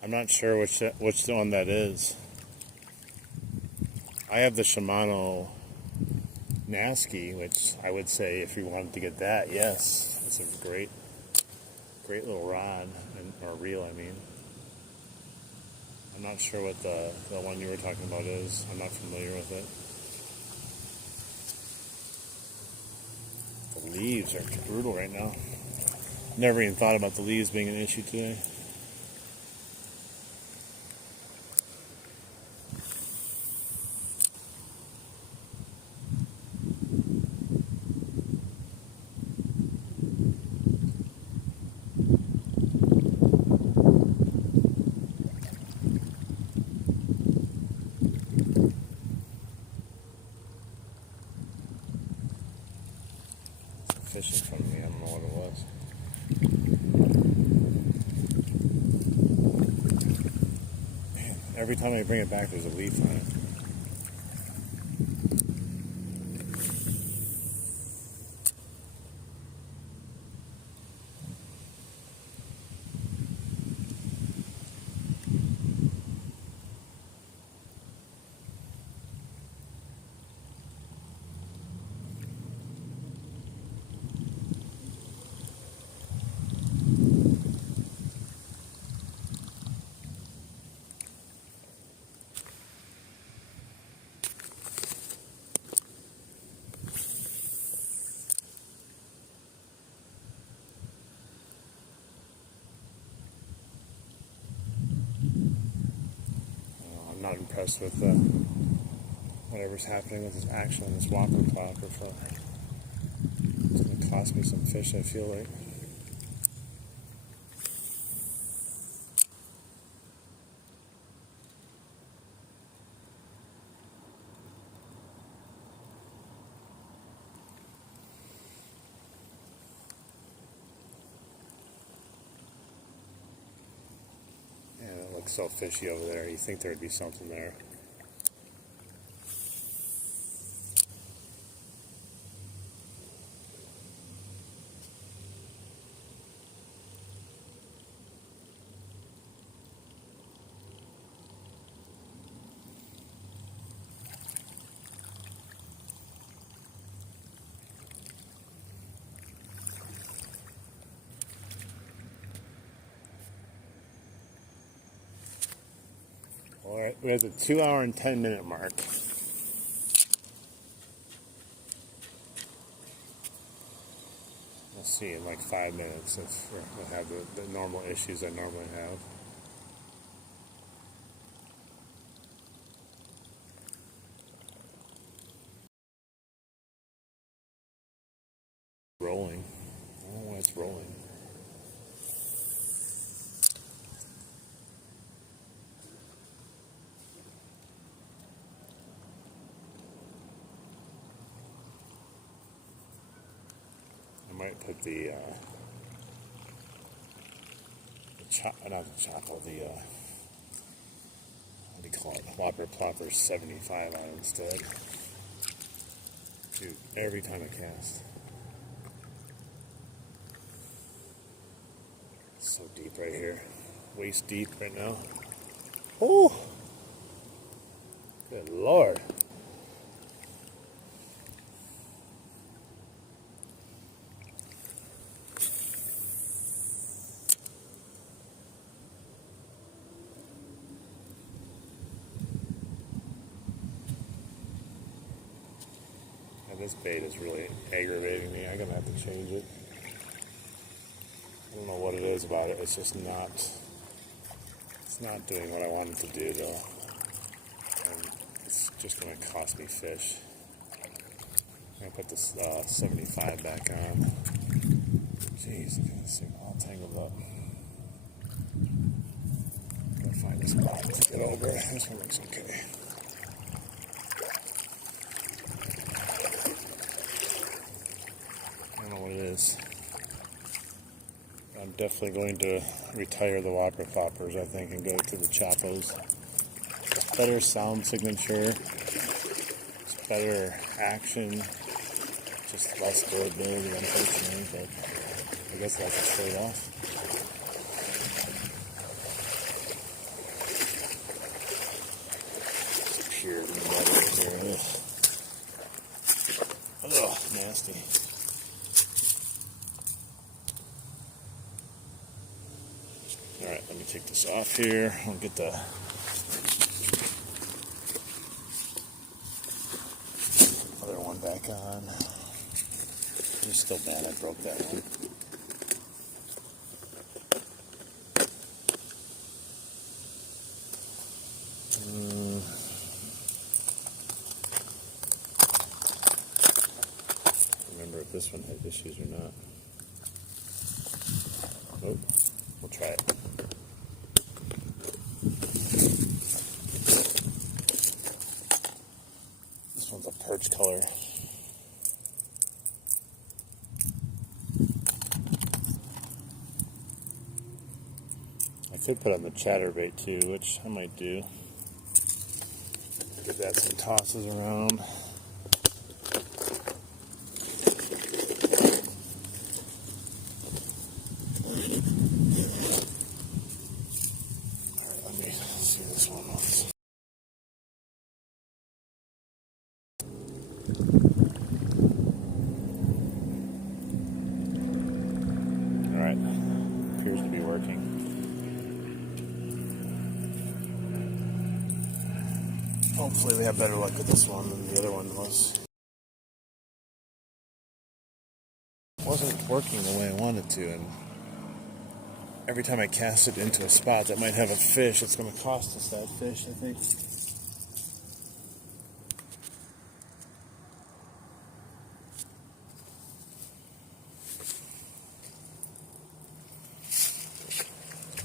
I'm not sure which one that is. I have the Shimano Nasky, which I would say if you wanted to get that, yes, it's a great little rod or reel. I mean, I'm not sure what the one you were talking about is. I'm not familiar with it. The leaves are brutal right now. Never even thought about the leaves being an issue today. Fish in front of me, I don't know what it was. Man, every time I bring it back, there's a leaf on it. I'm not impressed with whatever's happening with this action on this Whopper Plopper. It's going to cost me some fish, I feel like. Yeah, it looks so fishy over there. You think there'd be something there. Alright, we're at the 2 hour and 10 minute mark. We'll see in like 5 minutes if we'll have the normal issues I normally have. Rolling. I don't know why it's rolling. I might put the what do you call it? Whopper Plopper 75 on instead. Dude, every time I cast. So deep right here. Waist deep right now. Oh! Good Lord. This bait is really aggravating me. I'm gonna have to change it. I don't know what it is about it. It's just not. It's not doing what I want it to do, though. And it's just gonna cost me fish. I'm gonna put this 75 back on. Jeez, look at this thing all tangled up. Gotta find a spot to get over. This one looks okay. I don't know what it is. I'm definitely going to retire the Whopper Ploppers, I think, and go to the Chapos. It's better sound signature. It's better action. Just less durability, unfortunately, but I guess that's a trade-off. It's pure metal here. Ugh, nasty. Alright, let me take this off here. I'll get the other one back on. I'm still mad I broke that one. Remember if this one had issues or not. Nope. We'll try it. This one's a perch color. I could put on the chatterbait too, which I might do. Give that some tosses around. Alright, let me see this one once. Alright, appears to be working. Hopefully we have better luck with this one than the other one was. It wasn't working the way I wanted to, and every time I cast it into a spot that might have a fish, it's going to cost us that fish, I think.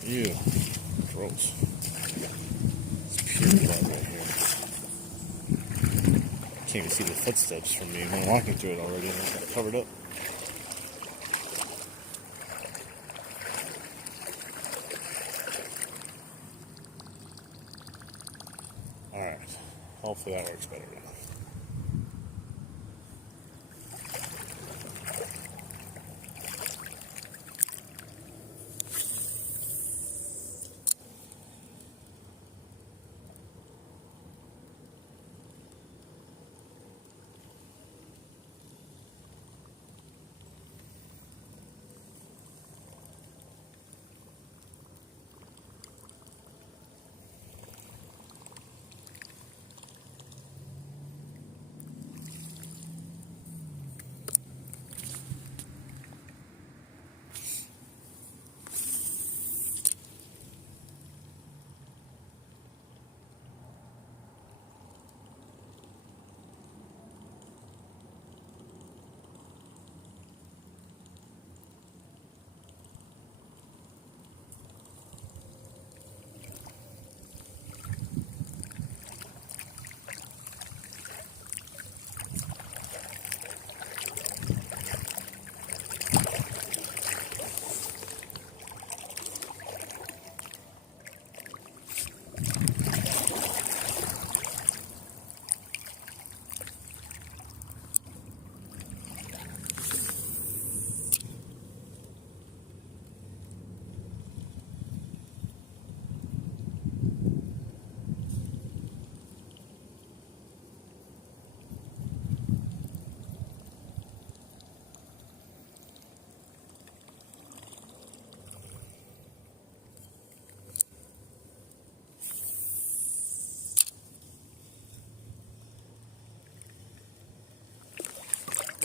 Ew, gross. It's pure blood right here. I can't even see the footsteps from me. I'm walking through it already. I got it covered up. Alright. Hopefully that works better now.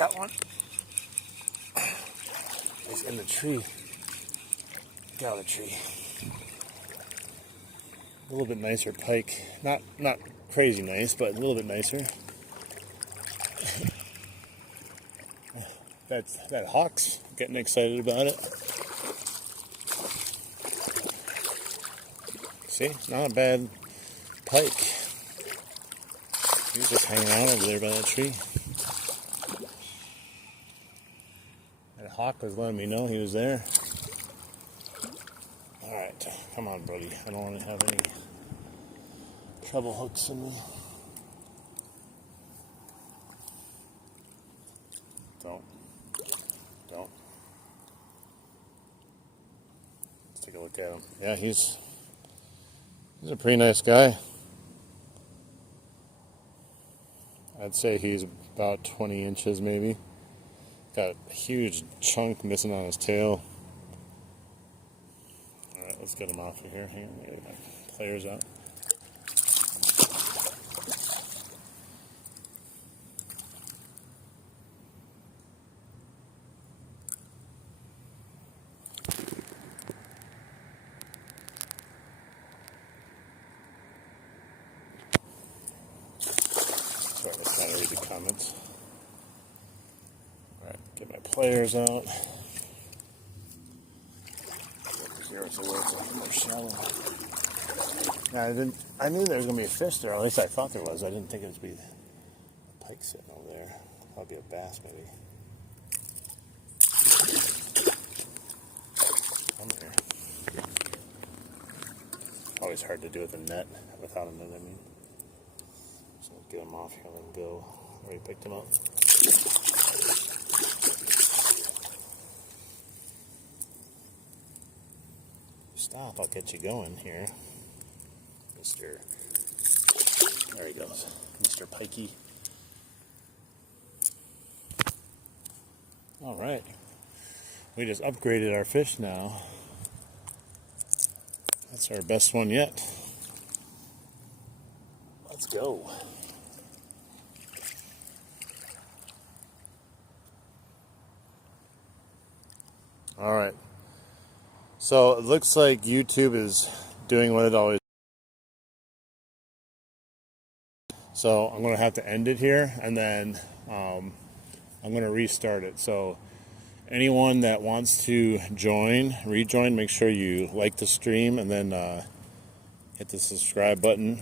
Got one. He's in the tree. Get out of the tree. A little bit nicer pike. Not crazy nice, but a little bit nicer. That hawk's getting excited about it. See, not a bad pike. He's just hanging out over there by that tree. That hawk was letting me know he was there. Alright, come on, buddy. I don't want to have any treble hooks in me. Don't. Let's take a look at him. Yeah, he's a pretty nice guy. I'd say he's about 20 inches maybe. Got a huge chunk missing on his tail. Alright, let's get him off of here. Hang on, get my pliers out. Sorry, let's try to read the comments. Alright, get my pliers out. Here it's a little more shallow. Now, I knew there was going to be a fish there, or at least I thought there was. I didn't think it would be a pike sitting over there. Probably a bass, maybe. Come here. Always hard to do with a net, without a net, I mean. So get him off here and let him go. Already picked him up. Stop, I'll get you going here. There he goes. Mr. Pikey. Alright. We just upgraded our fish now. That's our best one yet. Let's go. Alright. So it looks like YouTube is doing what it always does. So I'm going to have to end it here, and then I'm going to restart it. So anyone that wants to rejoin, make sure you like the stream, and then hit the subscribe button,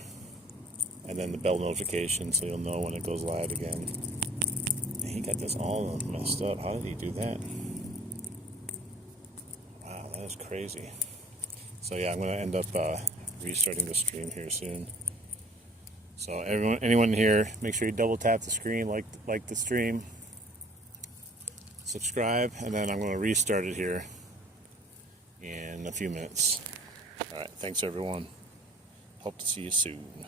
and then the bell notification so you'll know when it goes live again. He got this all messed up. How did he do that? Wow, that is crazy. So yeah, I'm going to end up restarting the stream here soon. So anyone here, make sure you double tap the screen, like the stream, subscribe, and then I'm going to restart it here in a few minutes. All right, thanks everyone. Hope to see you soon.